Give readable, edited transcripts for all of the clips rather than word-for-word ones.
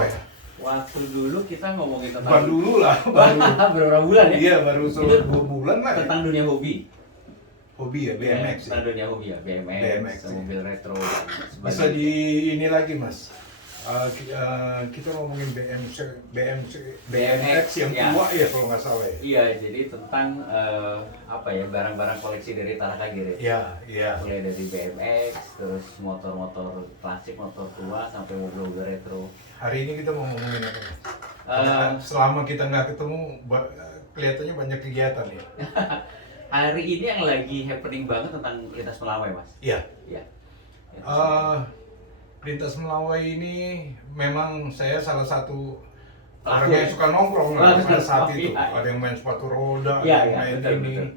apa ya? Waktu dulu kita ngomongin Bukan tentang dulu lah, baru beberapa bulan ya? iya baru Itu 2 bulan lah ya. tentang dunia hobi. Hobi ya, BMX ya. Tentang dunia hobi ya, BMX, BMX, ya. mobil retro dan Bisa sebagainya. di ini lagi Mas. Kita ngomongin BMX yang ya. tua ya kalau nggak salah ya. Iya, jadi tentang apa ya, barang-barang koleksi dari Taraka Giret. Iya, iya. Mulai dari BMX, terus motor-motor klasik, motor tua, sampai mobil-mobil retro. Hari ini kita mau ngomongin apa? Mas? Eh, Selama kita nggak ketemu, kelihatannya banyak kegiatan ya. Hari ini yang lagi happening banget tentang lintas Melawai, Mas. Iya. Iya. Lintas Melawai ini memang saya salah satu Pelaku orang yang ya? suka nongkrong lah pada saat Oh, itu. iya. Ada yang main sepatu roda, Iya, ada yang iya, main betul, ini. betul.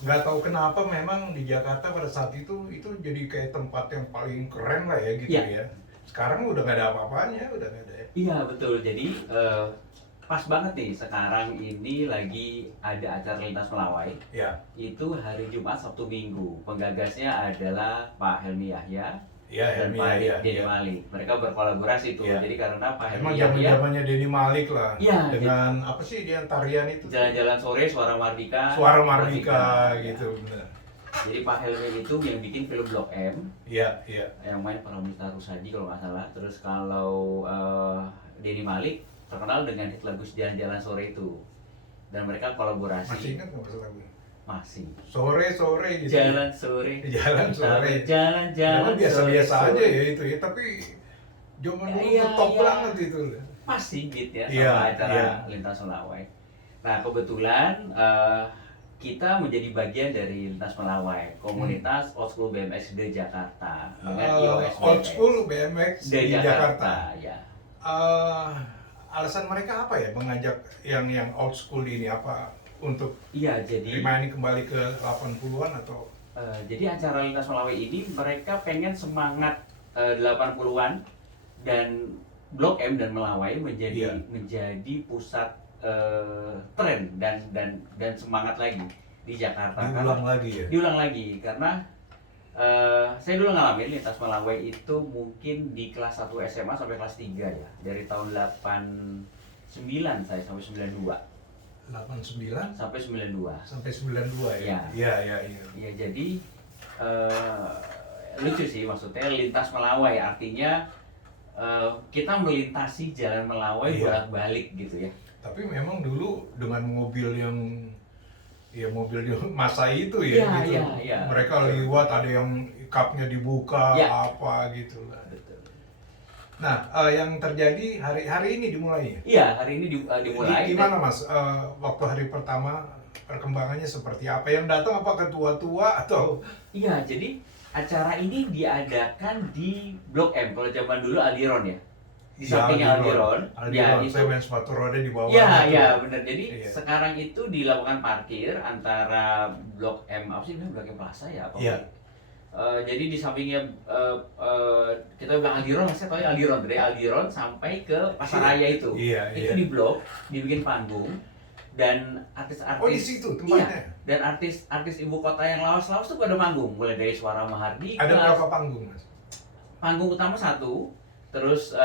Nggak tahu kenapa memang di Jakarta pada saat itu jadi kayak tempat yang paling keren lah ya gitu Iya. ya. Sekarang udah nggak ada apa-apanya, udah nggak ada ya. Iya, betul. Jadi pas banget nih, sekarang ini lagi ada acara lintas Melawai. Ya, Itu hari Jumat, Sabtu, Minggu. Penggagasnya adalah Pak Helmi Yahya ya dan Helmi Pak ya. Denny Malik. Mereka berkolaborasi tuh. Iya. Jadi karena Pak Emang Helmi Yahya zamannya Denny Malik lah. Iya, Dengan apa sih dia tarian itu? jalan-jalan sore, Suara Mardika. Suara Mardika Ya. gitu bener. Jadi Pak Helmi itu yang bikin film Blok M, Iya, iya. yang main Paramita Rusadi kalau nggak salah. Terus kalau Denny Malik terkenal dengan hit lagu Jalan-Jalan Sore itu. Dan mereka kolaborasi. Masih ingat nggak masalah gue? Masih. Sore gitu. Jalan sore. Jalan sore. Jalan-jalan. Memang biasa-biasa sore. aja ya itu ya, tapi zaman dulu Iya, top iya. banget itu. Pasti beat ya Iya, sama acara iya. Lintas Melawai. Nah kebetulan kita menjadi bagian dari Lintas Melawai, komunitas Old School BMX de Jakarta dengan IOS Old BMX School BMX de di Jakarta. Ya. Alasan mereka apa ya mengajak yang old school ini, apa untuk Iya, jadi reminding kembali ke 80-an atau jadi acara Lintas Melawai ini mereka pengen semangat 80-an dan Blok M dan Melawai menjadi Iya. menjadi pusat tren dan semangat lagi di Jakarta. diulang lagi ya? Diulang lagi karena saya dulu ngalamin lintas Melawai itu mungkin di kelas 1 SMA sampai kelas 3 ya. Dari tahun 89 saya sampai 92. 89 Sampai 92. sampai 92 ya? Iya. Iya. Ya jadi lucu sih, maksudnya lintas Melawai artinya kita melintasi jalan Melawai Iya. bolak-balik gitu ya. Tapi memang dulu dengan mobil yang mobil di masa itu ya Iya, gitu. iya. Mereka liwat, ada yang cupnya dibuka Iya. apa gitu lah. Betul. Nah, yang terjadi hari ini dimulai ya? Iya, hari ini dimulai. Gimana Mas? Waktu hari pertama perkembangannya seperti apa? Yang datang apa ketua-tua atau? Iya, jadi acara ini diadakan di Blok M. Kalau zaman dulu Aldiron ya. Di sampingnya Aldiron. Ya, itu. Saya main sepatu roda di bawah. Iya, gitu. iya, benar. Jadi Iya. sekarang itu dilakukan parkir antara Blok M, apa sih namanya, Blok M Plaza ya? Apa? Iya. Jadi di sampingnya kita bilang Aldiron, saya tahu ya Aldiron, dari Aldiron sampai ke Pasar Raya itu. Iya, Itu iya. di blok, dibikin panggung dan artis-artis. Oh, di situ tempatnya? Iya, dan artis ibu kota yang lawas-lawas tuh pada manggung, mulai dari Suara Mahardika. Ada berapa panggung Mas? Panggung utama satu, terus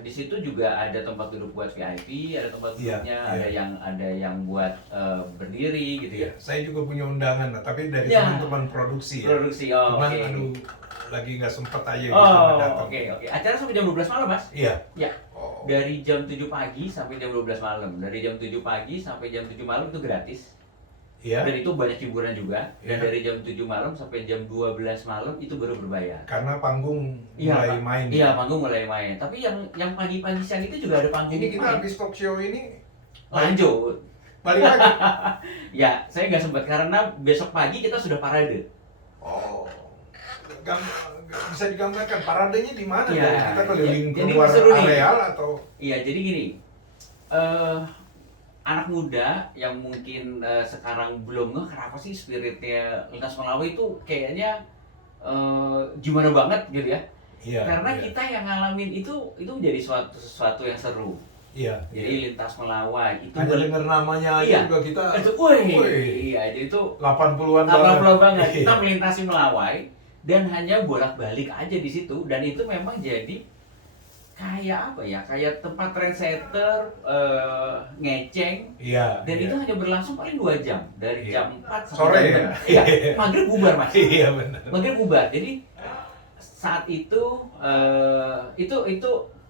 di situ juga ada tempat duduk buat VIP, ada tempat Iya, duduknya, iya. ada yang buat berdiri gitu ya. Iya, saya juga punya undangan lah, tapi dari Iya. teman-teman produksi ya. Produksi, oh, Cuman oke. aduh, lagi nggak sempet aja gitu Oh, datang. oke. Acara sampai jam 12 malam, Mas. Iya. Ya. Oh. Dari jam 7 pagi sampai jam 12 malam. Dari jam 7 pagi sampai jam 7 malam itu gratis. Iya. Dan itu banyak hiburan juga. Dan Iya. dari jam 7 malam sampai jam 12 malam itu baru berbayar. Karena panggung Iya, mulai Pak. main. Iya, panggung mulai main. Tapi yang pagi-pagi siang itu juga ada panggung. Ini kita main. habis talk show ini Lanjut. balik lagi. Ya, saya nggak sempat karena besok pagi kita sudah parade. Oh. Bisa digambarkan paradenya di mana? Iya, Dari kita keliling jadi keluar seru nih. areal atau? Iya, jadi gini. Anak muda yang mungkin sekarang belum ngeh kenapa sih spiritnya Lintas Melawai itu kayaknya gimana banget gitu ya. Iya. Karena iya. kita yang ngalamin itu menjadi sesuatu yang seru. Iya. Jadi Lintas Melawai itu Hanya dengar namanya aja Iya. juga kita. itu, wih, Wih. iya, jadi itu 80-an 80 banget. Iya. Kita melintasi Melawai dan hanya bolak-balik aja di situ, dan itu memang jadi kayak apa ya? Kayak tempat trendsetter, ngeceng. Iya. Dan iya. itu hanya berlangsung paling 2 jam, dari Iya. jam 4 sampai Sore jam ya? 6. Iya, maghrib bubar mas. Iya benar. Maghrib bubar. Jadi saat itu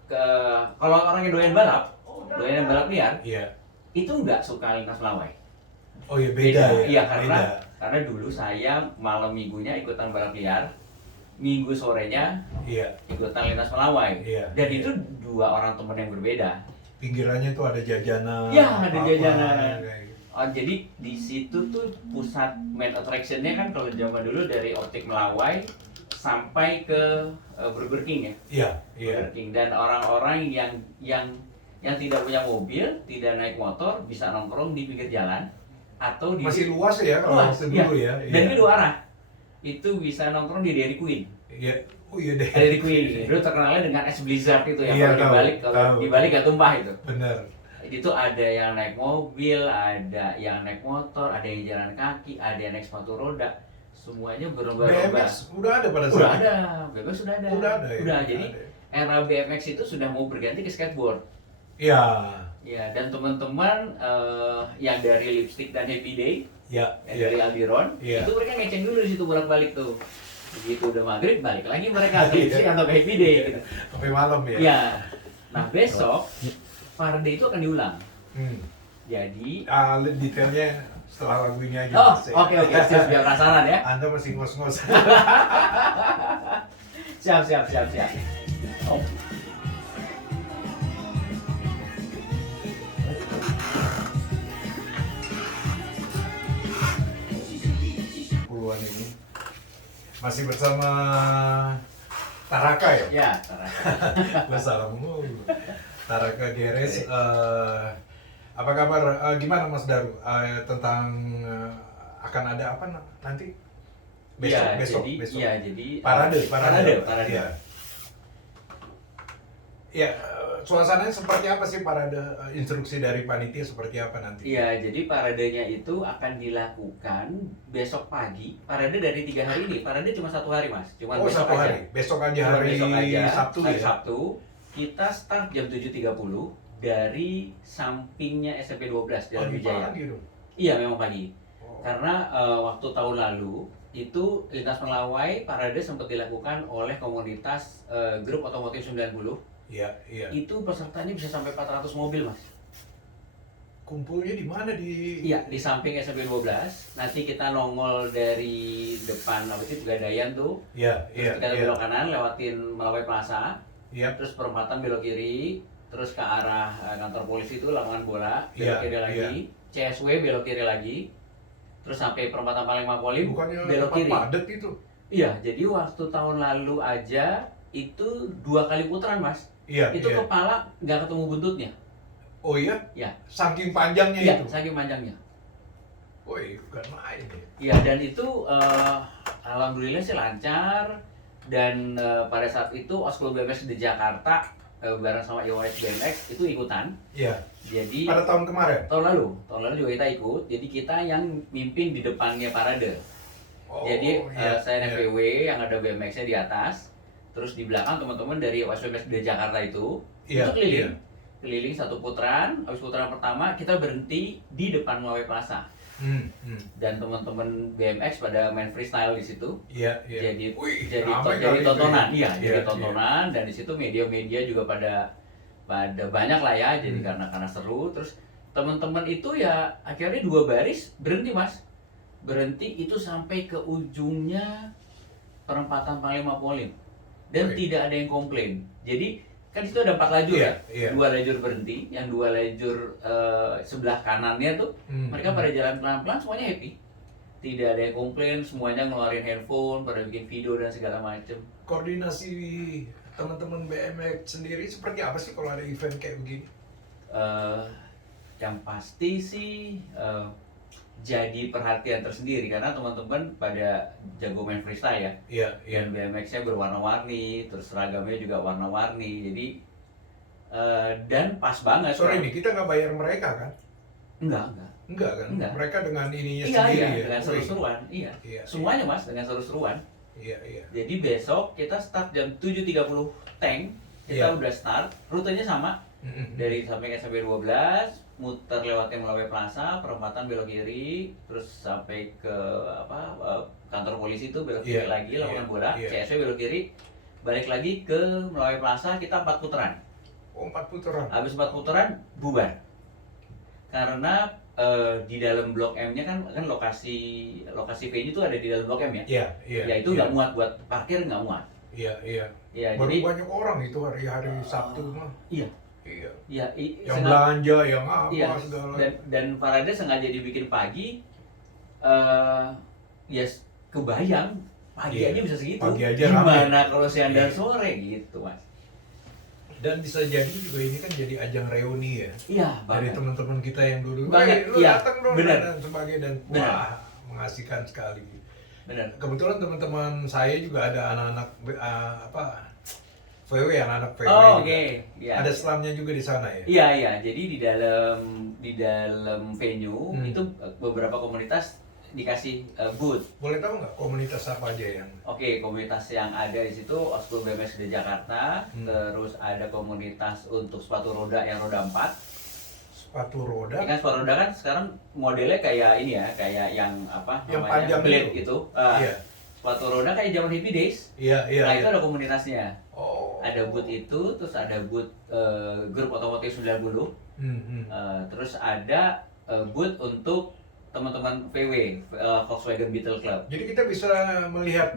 ke kalau orang yang doyan balap liar, Iya. itu nggak suka lintas melawai. Oh iya beda ya. Iya Beda. karena dulu saya malam minggunya ikutan balap liar, minggu sorenya Iya. ikutan lintas melawai. Iya, Dan iya. itu dua orang teman yang berbeda. Pinggirannya tuh ada jajanan. Iya, ada apa-apa, jajanan. kayak gitu. Oh, jadi di situ tuh pusat main attraction-nya kan kalau zaman dulu dari Optik Melawai sampai ke Burger King ya. Iya, iya. Burger King. Dan orang-orang yang tidak punya mobil, tidak naik motor, bisa nongkrong di pinggir jalan atau di Masih luas ya kalau luas, waktu iya. dulu ya. Dan itu dua arah. Itu bisa nongkrong di Dairy Queen. Iya. Oh iya deh. Dairy Queen. Dulu terkenalnya dengan es Blizzard itu ya. Iya, Kalau tahu. dibalik gak tumpah itu. Bener. Itu ada yang naik mobil, ada yang naik motor, ada yang jalan kaki, ada yang naik sepatu roda. Semuanya berlomba-lomba. BMX udah ada pada Udah saat itu? ada, BMX sudah ada. Udah ada ya? Udah, jadi Ada. era BMX itu sudah mau berganti ke skateboard. Iya. Ya, dan teman-teman yang dari Lipstick dan Happy Day, Iya. yang Iya. dari Albiron, Iya. itu mereka ngeceng dulu di situ bolak-balik tuh. Begitu udah maghrib, balik lagi mereka ke Iya. Lipstick atau ke Happy Day. Gitu. Sampai malam ya. Ya, nah besok Parade itu akan diulang. Jadi, Detailnya setelah lagu ini aja. oh Mas, ya. oke siap biar penasaran ya. Anda masih ngos-ngos. Siap. Oh. Puluhan ini masih bersama Taraka ya? Ya, Sarah. Gue salah mulu. Taraka Geres. Apa kabar? Gimana Mas Daru? Tentang akan ada apa nanti? Besok. Iya, jadi Parade. Parade. Ya, suasananya seperti apa sih parade? Instruksi dari panitia seperti apa nanti? Iya, jadi paradenya itu akan dilakukan besok pagi. Parade dari 3 hari ini. Parade cuma 1 hari, Mas. Cuma Oh, besok satu aja. hari. Besok aja Cuma hari besok aja, Sabtu hari ya. Sabtu. Kita start jam 7.30 dari sampingnya SMP 12 Jalan Pagi Wijaya. pagi dong. Iya, memang pagi. Oh. Karena waktu tahun lalu itu lintas melawai parade sempat dilakukan oleh komunitas grup otomotif 90. Iya. Itu pesertanya bisa sampai 400 mobil, Mas. Kumpulnya di mana di? Iya, di samping SMP 12. Nanti kita nongol dari depan apa itu Pegadaian tuh. Iya. Terus kita belok kanan lewatin Melawai Plaza. Iya. Terus perempatan belok kiri, terus ke arah kantor polisi itu lapangan bola, belok Iya, kiri lagi. CSW belok kiri lagi. Terus sampai perempatan Palembang Polim Bukannya belok tempat kiri. padat itu? Iya, jadi waktu tahun lalu aja itu 2 kali putaran, Mas. Iya. Itu kepala nggak ketemu buntutnya. Oh iya? Ya. Saking panjangnya Iya, itu. saking panjangnya. Woi, bukan main ya. Iya, dan itu alhamdulillah sih lancar. Dan pada saat itu Oskul BMX di Jakarta bareng sama IOS BMX itu ikutan. Iya. Jadi Pada tahun kemarin. tahun lalu juga kita ikut. Jadi kita yang mimpin di depannya parade. Oh, Jadi iya, saya naik iya. VW yang ada BMX-nya di atas. Terus di belakang teman-teman dari IOS BMX di Jakarta itu Iya, keliling. iya. Keliling 1 putaran. Habis putaran pertama kita berhenti di depan Melawai Plaza. Dan teman-teman BMX pada main freestyle di situ. Iya. Jadi Wih, jadi ramai kali itu tontonan, ya. jadi tontonan. Dan di situ media-media juga pada banyak lah ya, jadi karena seru. Terus teman-teman itu ya akhirnya 2 baris berhenti, Mas, berhenti itu sampai ke ujungnya perempatan Panglima Polim dan Oke. tidak ada yang komplain. Jadi kan di situ ada 4 lajur Iya, ya, iya. 2 lajur berhenti, yang 2 lajur sebelah kanannya tuh mereka pada jalan pelan-pelan, semuanya happy. Tidak ada yang komplain, semuanya ngeluarin handphone, pada bikin video dan segala macem. Koordinasi teman-teman BMX sendiri seperti apa sih kalau ada event kayak begini? Yang pasti sih jadi perhatian tersendiri karena teman-teman pada jago main freestyle ya. Iya, Dan BMX-nya berwarna-warni, terus seragamnya juga warna-warni. Jadi dan pas banget. Sorry nih, kita nggak bayar mereka kan? Enggak. Enggak kan? Enggak. Mereka dengan ininya Iya, sendiri iya, ya? dengan Wih. seru-seruan. Iya. Iya, Semuanya Mas dengan seru-seruan. Iya. Jadi besok kita start jam 7.30 tank kita Iya. udah start, rutenya sama dari sampai SMP 12, muter lewatin Melawai Plaza, perempatan belok kiri, terus sampai ke kantor polisi itu belok kiri Iya, lagi, lapangan iya, bola, iya. CSW belok kiri, balik lagi ke Melawai Plaza, kita 4 putaran. Oh, 4 putaran. Habis 4 putaran bubar. Karena di dalam Blok M-nya kan lokasi venue itu ada di dalam Blok M ya. Iya, iya. Ya itu nggak muat buat parkir, nggak muat. Iya, iya. Ya, Baru jadi banyak orang itu hari-hari Sabtu mah. iya. Iya. Ya, Yang belanja, yang apa iya, segala. dan parade sengaja dibikin pagi. Ya kebayang pagi Iya, aja bisa segitu. pagi aja Gimana rame. kalau siang dan Iya. sore gitu, Mas? Dan bisa jadi juga ini kan jadi ajang reuni ya. Iya, Dari banget. teman-teman kita yang dulu, Banget, lu iya, datang dong benar. dan sebagainya, dan Benar. wah mengasihkan sekali. Benar. Kebetulan teman-teman saya juga ada anak-anak VW, anak-anak VW Oh, juga. oke. Iya. Ada selamnya juga di sana ya. Iya, iya. Jadi di dalam venue itu beberapa komunitas dikasih booth. Boleh tahu nggak komunitas apa aja yang? Oke, komunitas yang ada di situ Oskul BMX di Jakarta, terus ada komunitas untuk sepatu roda yang roda 4. Sepatu roda? Ya kan sepatu roda kan sekarang modelnya kayak ini ya, kayak yang apa Yang namanya, panjang blade itu? gitu. Iya. Sepatu roda kayak zaman hippie days. Iya, iya. Nah, iya. itu ada komunitasnya. Oh. Ada booth itu, terus ada booth grup otomotif 90. Terus ada booth untuk teman-teman VW, Volkswagen Beetle Club. Jadi kita bisa melihat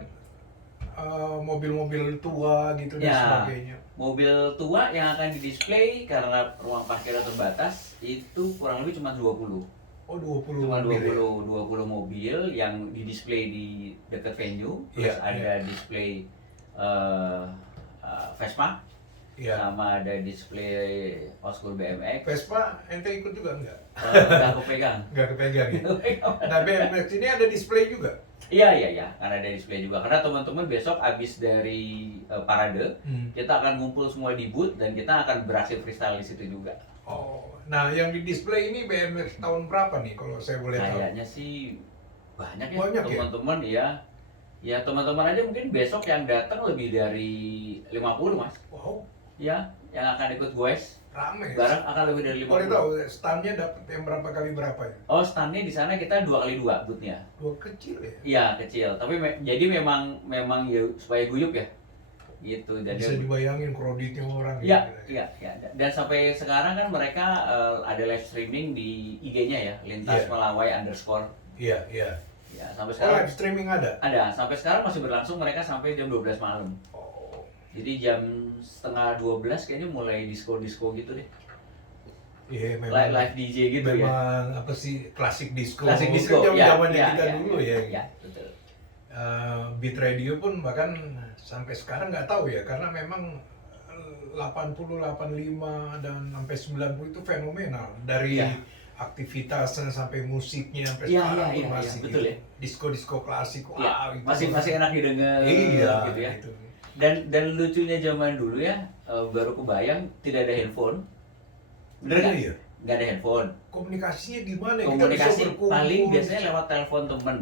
mobil-mobil tua gitu dan Ya. sebagainya. Mobil tua yang akan didisplay karena ruang parkirnya terbatas itu kurang lebih cuma 20. Oh, 20 Cuma mobil ya? 20 mobil yang didisplay di dekat venue, terus Iya, ada display Vespa, Iya. sama ada display Oskul BMX. Vespa ente ikut juga enggak? Nggak kepegang. Nggak kepegang ya? Nah, BMX ini ada display juga? Iya, karena ada display juga. Karena teman-teman besok abis dari parade, kita akan ngumpul semua di booth dan kita akan beraksi freestyle di situ juga. Oh, nah yang di display ini BMX tahun berapa nih kalau saya boleh tahu? Kayaknya sih banyak ya Banyak ya? teman-teman ya. Ya teman-teman aja mungkin besok yang datang lebih dari 50 Mas. Wow, Ya, yang akan ikut goes rame. bareng akan lebih dari 50. Boleh tahu standnya dapat yang berapa kali berapa ya? Oh, standnya di sana kita 2x2 boothnya. Dua kecil ya? Iya, kecil. Tapi jadi memang ya supaya guyup ya. Gitu dan Bisa dibayangin kreditnya orang. Iya, gitu. iya. Dan sampai sekarang kan mereka ada live streaming di IG-nya ya, Lintas Iya. Melawai _ Iya, iya. Ya, sampai Oh, sekarang live streaming ada? ada. Sampai sekarang masih berlangsung, mereka sampai jam 12 malam. Oh, Jadi jam setengah 12 kayaknya mulai disco-disco gitu deh. iya memang. Live DJ gitu ya. Memang apa sih klasik disco? Klasik disco. Kan Ya, zamannya ya, kita ya, dulu ya. ya. Ya, betul. Beat Radio pun bahkan sampai sekarang nggak tahu ya, karena memang 80, 85 dan sampai 90 itu fenomenal dari Iya. aktivitasnya sampai musiknya sampai Iya, sekarang iya, tuh iya, masih betul ya. disco klasik. Ya, Wah, itu masih enak didengar iya, gitu ya. gitu. Dan lucunya zaman dulu ya, baru kebayang tidak ada handphone. Bener nggak? Iya. Nggak ada handphone. Komunikasinya gimana? Komunikasi berkumpul. paling biasanya lewat telepon temen.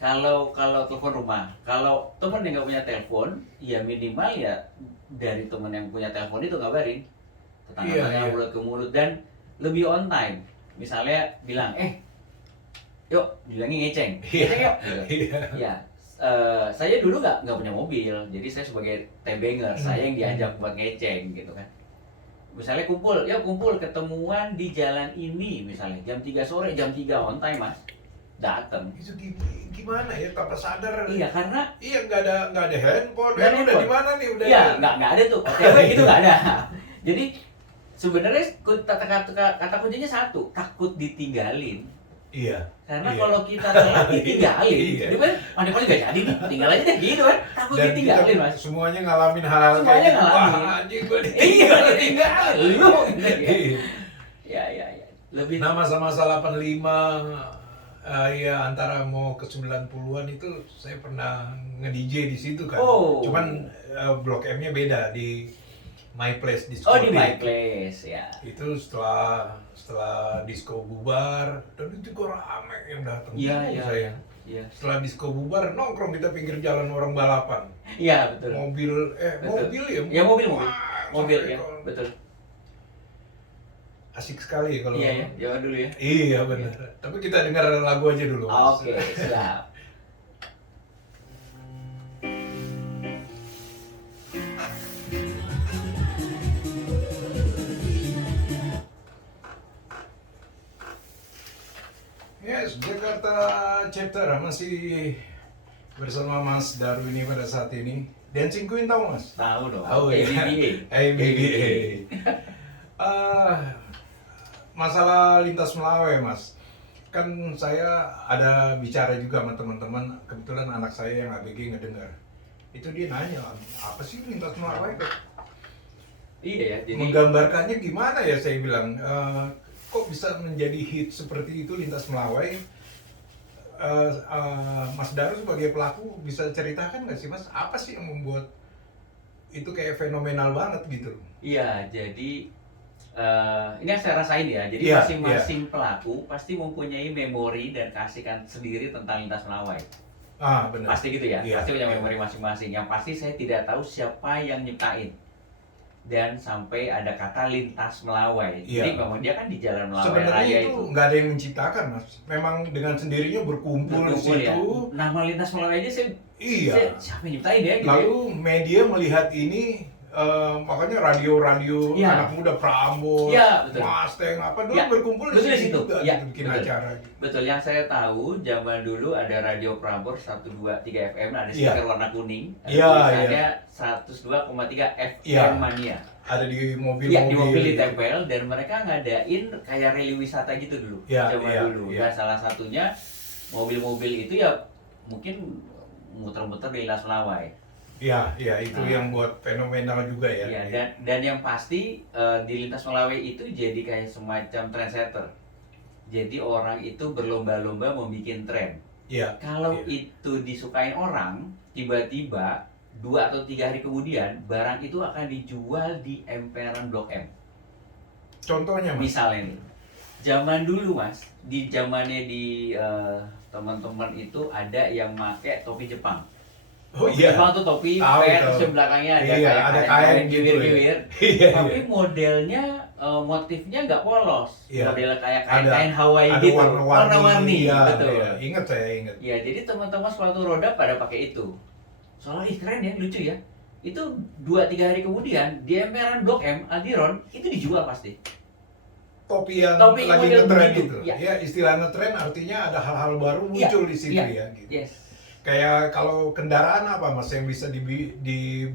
Kalau telepon rumah, kalau temen yang nggak punya telepon, ya minimal ya dari temen yang punya telepon itu ngabarin. Tetangga Iya. mulut ke mulut dan lebih on time. Misalnya bilang, yuk, bilangnya ngeceng, ngeceng yuk. Gitu. Iya. Ya, saya dulu nggak punya mobil, jadi saya sebagai tebenger, saya yang diajak buat ngeceng gitu kan. Misalnya kumpul, ketemuan di jalan ini misalnya jam 3 sore, jam 3 on time Mas, dateng. Itu gimana ya, tanpa sadar. Iya karena Iya, nggak ada handphone. Nggak ada Udah handphone. di mana nih? Udah. iya nggak ada tuh, OTW gitu nggak ada. Jadi sebenarnya kata kuncinya satu, takut ditinggalin. Iya. Karena Iya. kalau kita telat ditinggalin, Iya. jadi kan paling nggak jadi nih, tinggal aja deh gitu kan, takut Dan ditinggalin kita Mas. semuanya ngalamin hal-hal Semuanya gitu. ngalamin. Wah, anjing gue Iya, ditinggalin lu. Iya. Ya. Lebih Nah, masa-masa 85 ya antara mau ke 90-an itu saya pernah nge-DJ di situ kan. Oh. Cuman Blok M-nya beda di My Place Disco. Oh, di My Place ya. Itu setelah disco bubar dan itu kok rame yang datang. Iya, Bingung iya. saya. Iya. Setelah disco bubar nongkrong kita pinggir jalan orang balapan. Iya, betul. Mobil Betul. mobil ya. Ya, mobil. Wah, mobil sampai ya, betul. asik sekali kalau Iya ya, zaman dulu ya. iya benar. Tapi kita dengar lagu aja dulu. Mas. Oke, siap. Yes, Jakarta Chapter masih bersama Mas Daru ini pada saat ini. Dancing Queen tahu Mas? Tahu dong. Tahu ya. ABBA. ABBA. Masalah lintas Melawai Mas. Kan saya ada bicara juga sama teman-teman, kebetulan anak saya yang ABG ngedengar. Itu dia nanya, apa sih lintas Melawai? Iya ya, jadi Menggambarkannya gimana ya saya bilang, kok bisa menjadi hit seperti itu lintas Melawai? Mas Daru sebagai pelaku bisa ceritakan nggak sih Mas, apa sih yang membuat itu kayak fenomenal banget gitu? iya, jadi ini yang saya rasain ya. Jadi Iya, masing-masing pelaku pasti mempunyai memori dan keasikan sendiri tentang lintas Melawai. Benar. Pasti gitu ya, Iya, pasti punya iya. memori masing-masing. Yang pasti saya tidak tahu siapa yang nyiptain. Dan sampai ada kata lintas Melawai. Iya. Jadi memang dia kan di Jalan Melawai Sebenarnya Raya itu itu. nggak ada yang menciptakan Mas, memang dengan sendirinya berkumpul di Berkumpul ya. situ. Nama lintas Melawai aja Iya. siapa yang nyiptain ya gitu. Lalu media melihat ini, makanya radio-radio Iya. anak muda Prambors, Iya, betul. Mustang apa dulu Iya, berkumpul betul di di situ situ. juga Iya, gitu, bikin betul. acara. Gitu. Betul, yang saya tahu zaman dulu ada radio Prambors 123 FM, ada Iya. stiker warna kuning, ada Iya, tulisannya 102,3 FM Iya. Mania. Ada di mobil-mobil. Iya, di mobil ditempel dan mereka ngadain kayak rally wisata gitu dulu, Iya, zaman iya, dulu. iya. Dan salah satunya mobil-mobil itu ya mungkin muter-muter di Lintas Melawai. Iya, iya itu Nah. yang buat fenomenal juga ya. Iya, dan yang pasti di Lintas Melawai itu jadi kayak semacam trendsetter. Jadi orang itu berlomba-lomba membuat tren. Iya. Kalau Iya. itu disukain orang, tiba-tiba 2 atau 3 hari kemudian barang itu akan dijual di emperan Blok M. Contohnya Mas. Misalnya nih, zaman dulu Mas, di zamannya teman-teman itu ada yang pakai topi Jepang. Oh Topi iya. Jepang tuh topi Tahu, pet, tahu. terus belakangnya ada Iya, ada kain gitu ya. giwir-giwir. Iya, Tapi iya. modelnya motifnya nggak polos, Iya. model kayak Ada- kain Hawaii Ada gitu, warna-warni. Iya, betul. iya. Ingat saya ingat. Ya, jadi teman-teman sepatu roda pada pakai itu. Soalnya ih keren ya, lucu ya. Itu 2-3 hari kemudian di emperan Blok M, Aldiron itu dijual pasti. Topi yang Topi lagi model ngetren begitu, itu. ya. Ya, istilah ngetren artinya ada hal-hal baru muncul di situ iya. ya gitu. Yes. Kayak kalau kendaraan apa Mas yang bisa dibuat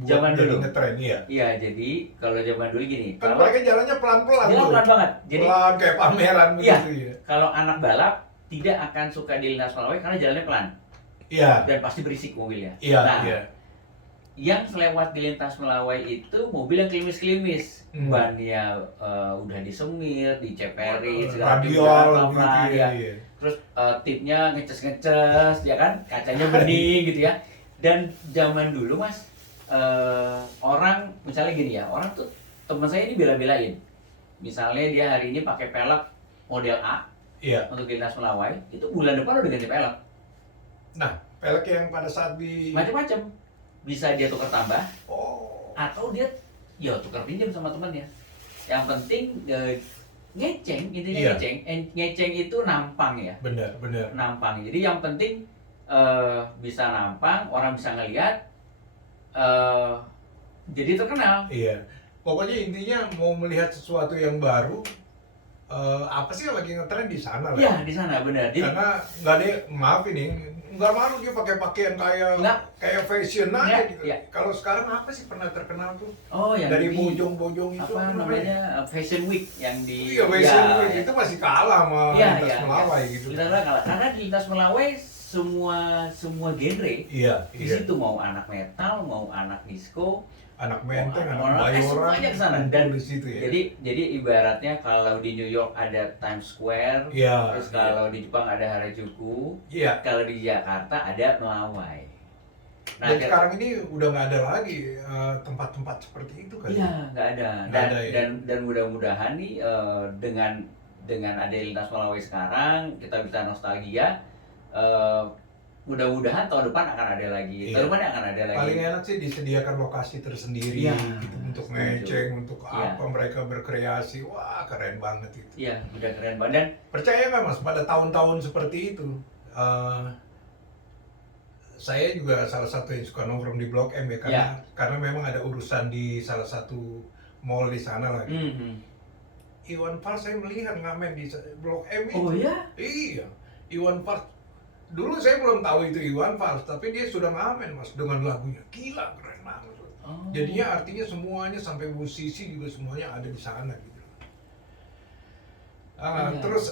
Zaman jadi dulu. ngetren iya. Iya, jadi kalau zaman dulu gini, Kan kalau mereka jalannya pelan-pelan dia tuh. pelan banget. Jadi Pelan kayak pameran Iya. begitu ya. kalau anak balap tidak akan suka di lintas Melawai karena jalannya pelan Iya. dan pasti berisik mobilnya. Iya, Nah, iya. yang lewat di lintas Melawai itu mobil yang klimis-klimis, bannya udah disemir, diceperin, segala Radial macam, gitu pelan, ya. ya. Iya. Terus tipnya ngeces-ngeces, ya kan, kacanya bening gitu ya. Dan zaman dulu Mas, orang misalnya gini ya, orang tuh teman saya ini bela-belain. Misalnya dia hari ini pakai pelek model A Iya. untuk di lintas Melawai, itu bulan depan udah ganti pelek. Nah, pelek yang pada saat di Macam-macam. Bisa dia tukar tambah, Oh. atau dia ya tukar pinjam sama temannya. Yang penting ngeceng, intinya Iya. ngeceng itu nampang ya, Benar, benar. nampang. Jadi yang penting bisa nampang, orang bisa ngelihat, jadi terkenal. Iya. Pokoknya intinya mau melihat sesuatu yang baru, apa sih yang lagi ngetren di sana lah. Iya di sana benar. Jadi Karena nggak ada, maaf ini, nggak malu dia pakai pakaian Nggak. kayak fashion aja Iya, gitu. iya. Kalau sekarang apa sih pernah terkenal tuh? oh yang Dari di bojong-bojong itu apa namanya Fashion Week yang di Iya, fashion ya, week ya. itu masih kalah sama Iya, lintas iya, Melawai iya. gitu. Lintas Melawai kalah. Karena di lintas Melawai semua genre Iya, di iya. situ, mau anak metal, mau anak disco, Anak menteng, mau anak bayoran, semuanya ke sana. Dan di situ ya. jadi ibaratnya kalau di New York ada Times Square, Iya, terus kalau di Jepang ada Harajuku, iya. kalau di Jakarta ada Melawai. Nah, Dan sekarang ini udah nggak ada lagi tempat-tempat seperti itu kan? iya nggak ada. Nggak ada, ya? Dan mudah-mudahan nih dengan ada lintas Melawai sekarang kita bisa nostalgia. mudah-mudahan tahun depan akan ada lagi. Iya. Tahun depan akan ada lagi. Paling enak sih disediakan lokasi tersendiri Iya, gitu untuk setuju. meceng, untuk Iya. apa mereka berkreasi. Wah, keren banget itu. Iya, udah keren banget. Dan Percaya nggak Mas, pada tahun-tahun seperti itu, saya juga salah satu yang suka nongkrong di Blok M ya, karena memang ada urusan di salah satu mall di sana lah. Iwan Fals saya melihat ngamen di Blok M itu. oh ya? Iya, Iwan Fals. Dulu saya belum tahu itu Iwan Fals, tapi dia sudah ngamen Mas dengan lagunya. Gila, keren banget. Oh. Jadinya artinya semuanya sampai musisi juga semuanya ada di sana gitu. Iya. Terus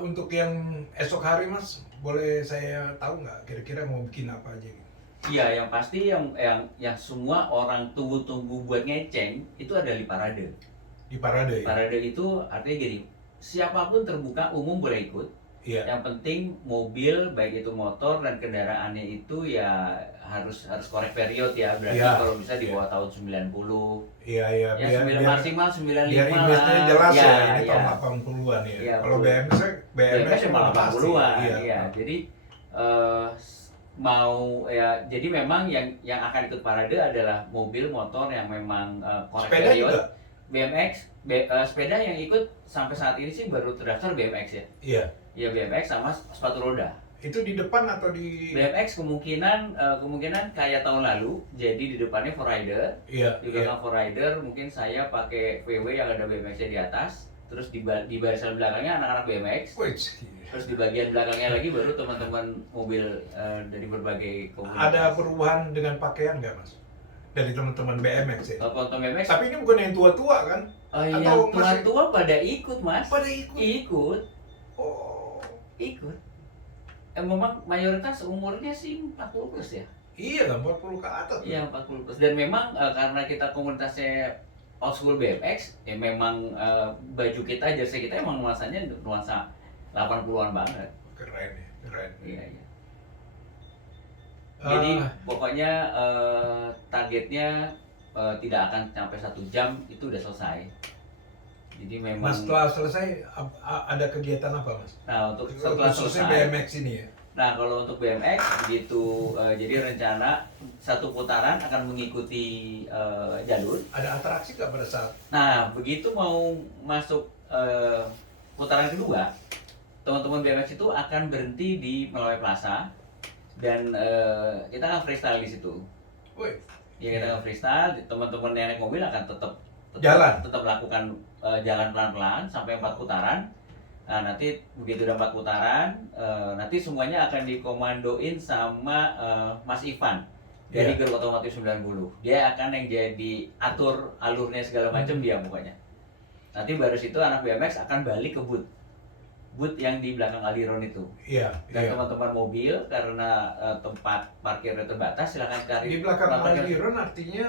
untuk yang esok hari Mas, boleh saya tahu nggak kira-kira mau bikin apa aja gitu? Iya, yang pasti yang semua orang tunggu-tunggu buat ngeceng itu ada di parade. Di parade ya? Parade itu artinya gini, siapapun terbuka umum boleh ikut. Iya. Yang penting mobil baik itu motor dan kendaraannya itu ya harus korek period ya, berarti Iya. kalau bisa di bawah tahun 90. Iya, Ya maksimal 95 biar image-nya lah. jelas ya, ini iya. tahun 80-an ya. Iya, Kalau betul. BMX cuma memang pasti. 80-an. Iya. Iya. Jadi mau ya, jadi memang yang akan ikut parade adalah mobil motor yang memang korek Sepeda period. juga? BMX, sepeda yang ikut sampai saat ini sih baru terdaftar BMX ya. Iya. Ya BMX sama sepatu roda. Itu di depan atau di... BMX kemungkinan kayak tahun lalu, jadi di depannya 4Rider, Iya. di belakang 4Rider mungkin saya pakai VW yang ada BMX-nya di atas, terus di barisan belakangnya anak-anak BMX, Wih, terus di bagian belakangnya lagi baru teman-teman mobil dari berbagai komunitas. ada perubahan dengan pakaian nggak Mas? Dari teman-teman BMX ya? Kalau teman BMX, Tapi ini bukan yang tua-tua kan? yang atau masih- tua-tua pada ikut mas, Pada ikut? ikut. Oh, Memang mayoritas umurnya sih 40 plus ya. iya lah 40 ke atas. Iya 40 plus. Dan memang karena kita komunitasnya old school BMX, ya memang baju kita, jersey kita emang nuansanya nuansa 80-an banget. Keren ya, keren. Iya. Jadi Ah, pokoknya targetnya tidak akan sampai 1 jam itu udah selesai. Jadi memang. Mas setelah selesai ada kegiatan apa Mas? Nah untuk setelah Khususnya selesai. BMX ini ya? Nah kalau untuk BMX begitu, jadi rencana 1 putaran akan mengikuti jalur. Ada atraksi nggak pada saat? Nah begitu mau masuk putaran kedua, teman-teman BMX itu akan berhenti di Melawai Plaza dan kita akan freestyle di situ. Woi, Ya kita akan freestyle, teman-teman yang naik mobil akan tetap Jalan? tetap melakukan jalan pelan-pelan sampai 4 putaran. Nah nanti begitu udah 4 putaran, nanti semuanya akan dikomandoin sama Mas Ivan dari Iya. Grup Otomotif 90. Dia akan yang jadi atur alurnya segala macam, dia pokoknya. Nanti baru situ anak BMX akan balik ke booth yang di belakang Aliron itu. Iya. Dan Iya. teman-teman mobil karena tempat parkirnya terbatas, silakan cari Di belakang tempat parkir. Aliron artinya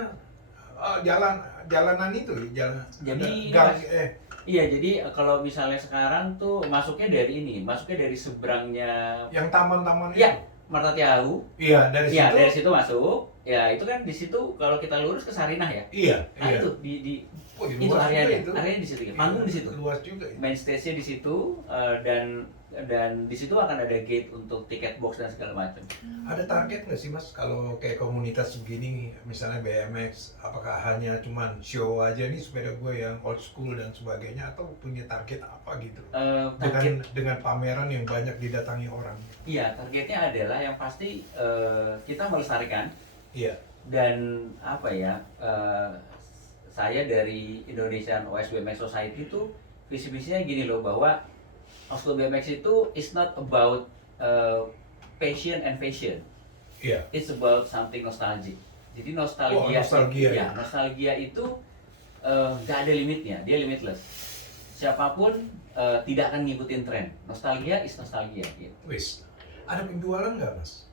jalanan itu, jalan. Jadi, ada gang, Mas, iya, jadi kalau misalnya sekarang tuh masuknya dari seberangnya yang taman-taman ya itu. Marta Tiahu. Iya, dari Ya, situ. dari situ masuk. Ya, itu kan di situ kalau kita lurus ke Sarinah ya. Iya, Nah, iya. itu di Wah, itu luas juga areanya. itu. Areanya di situ ya. Panggung di situ. Luas juga itu. Main stage-nya di situ, dan di situ akan ada gate untuk tiket box dan segala macam. Ada target nggak sih Mas kalau kayak komunitas begini, misalnya BMX, apakah hanya cuman show aja nih sepeda gue yang old school dan sebagainya, atau punya target apa gitu? Dengan pameran yang banyak didatangi orang. Iya, targetnya adalah yang pasti kita melestarikan. Iya. Dan apa ya, saya dari Indonesian OS BMX Society itu visi-misinya gini loh, bahwa old school BMX itu is not about passion and fashion. Iya. It's about something nostalgic. Jadi Oh, nostalgia, ya. nostalgia itu nggak ada limitnya, dia limitless. Siapapun tidak akan ngikutin tren. Nostalgia is nostalgia. Gitu. Wis. Ada penjualan nggak Mas?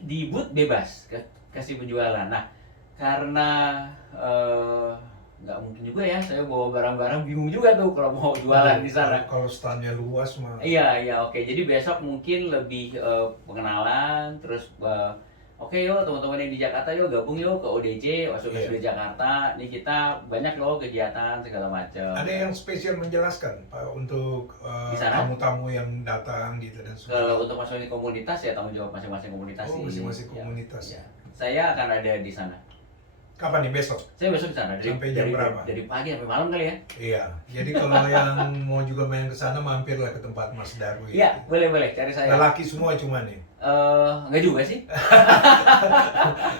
Di booth bebas kasih penjualan. Nah karena nggak mungkin juga ya saya bawa barang-barang, bingung juga tuh kalau mau jualan di sana. Kalau standnya luas mah. Iya, oke. Jadi besok mungkin lebih pengenalan, terus oke yuk teman-teman yang di Jakarta yuk gabung yuk ke ODJ, Oslo Iya. Di Jakarta. Ini kita banyak loh kegiatan segala macam. Ada yang spesial menjelaskan Pak untuk Di sana? tamu-tamu yang datang gitu dan Kalau untuk masing-masing komunitas ya tanggung jawab masing-masing komunitas Oh, sih. masing-masing Ya, komunitas. ya. Saya akan ada di sana. Kapan nih besok? Saya besok di sana Sampai jam berapa? dari pagi sampai malam kali ya. Iya. Jadi kalau yang mau juga main ke sana mampirlah ke tempat Mas Darwi. Iya, boleh cari saya. Lelaki semua cuman nih. Enggak juga sih.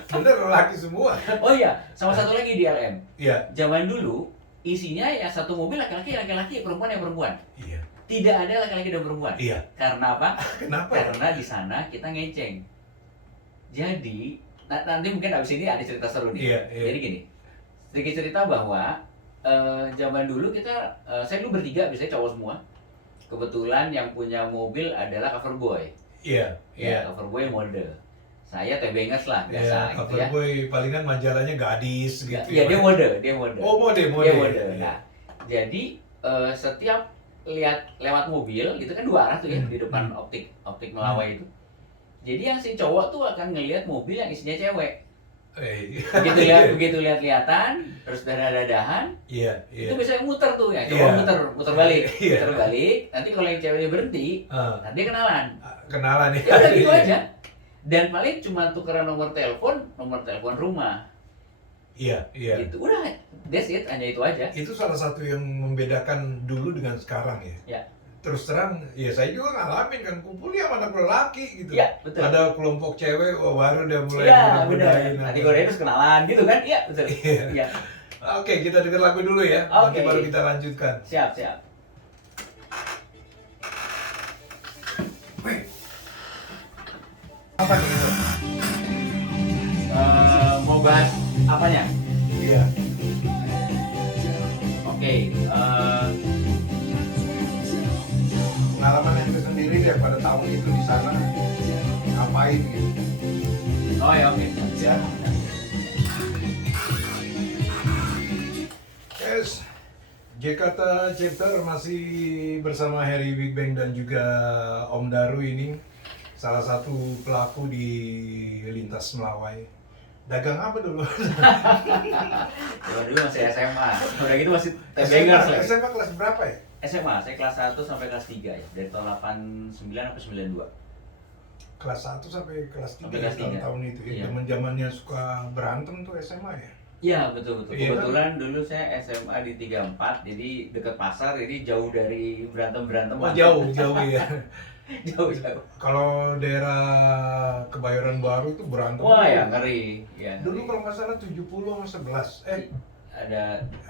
Bener lelaki semua. Oh iya, sama satu lagi di LM. Iya. Zaman dulu isinya ya satu mobil laki-laki, perempuan yang perempuan. Iya. Tidak ada laki-laki dan perempuan. Iya. Karena apa? Kenapa? Karena di sana kita ngeceng. Jadi nanti mungkin abis ini ada cerita seru nih. Iya, iya. Jadi gini, sedikit cerita bahwa zaman dulu kita, saya dulu bertiga, biasanya cowok semua. Kebetulan yang punya mobil adalah cover boy. Iya. Ya, Iya. cover boy mode. Saya tebengers lah biasa Iya, gitu cover ya. boy palingan majalahnya gadis gitu. Iya, dia mode. Oh, mode. Dia mode. Iya. Nah, jadi setiap lihat lewat mobil gitu kan dua arah tuh ya di depan optik melawai itu. Jadi yang si cowok tuh akan ngelihat mobil yang isinya cewek. Begitu lihat-lihatan, terus dadah-dadahan, Iya, itu iya. biasanya muter tuh ya, Iya. muter balik, Iya. muter balik. Nanti kalau yang ceweknya berhenti, Ah, nanti kenalan. kenalan ya. Ya udah gitu aja. Dan paling cuma tukeran nomor telepon rumah. Iya, iya. Gitu. Udah, that's it, hanya itu aja. Itu salah satu yang membedakan dulu dengan sekarang ya. Ya. Terus terang, ya saya juga ngalamin kan kumpulnya sama anak lelaki gitu. Iya, betul. Ada kelompok cewek, wah baru udah mulai Iya, godain. benar. Nanti godain terus kenalan gitu kan? Iya, betul. Iya. Iya. Oke, kita dengar lagu dulu ya. Nanti Oke. baru kita lanjutkan. Siap. Wih. Apa gitu? Mau bahas apanya? Iya. Oke. Pengalaman yang kita sendiri deh pada tahun itu di sana ngapain gitu. Oh ya, oke. Ya. Yes. Jakarta Chapter masih bersama Harry Big Bang dan juga Om Daru ini salah satu pelaku di lintas Melawai. Dagang apa dulu? Zaman dulu masih SMA. Udah gitu masih tebengers lagi. SMA kelas berapa ya? SMA, saya kelas 1 sampai kelas 3 ya. Dari tahun 89 sampai 92. Kelas 1 sampai kelas 3 Sampai kelas tiga. tahun itu ya. Iya. Zaman-zamannya suka berantem tuh SMA ya. Iya, betul. Iya, Kebetulan dulu saya SMA di 34, jadi dekat pasar, jadi jauh dari berantem-berantem. Oh, jauh ya. Jauh. Kalau daerah Kebayoran Baru itu berantem. Wah, ya ngeri. Ya, Dulu ngeri. kalau nggak salah 70 sama 11. Ada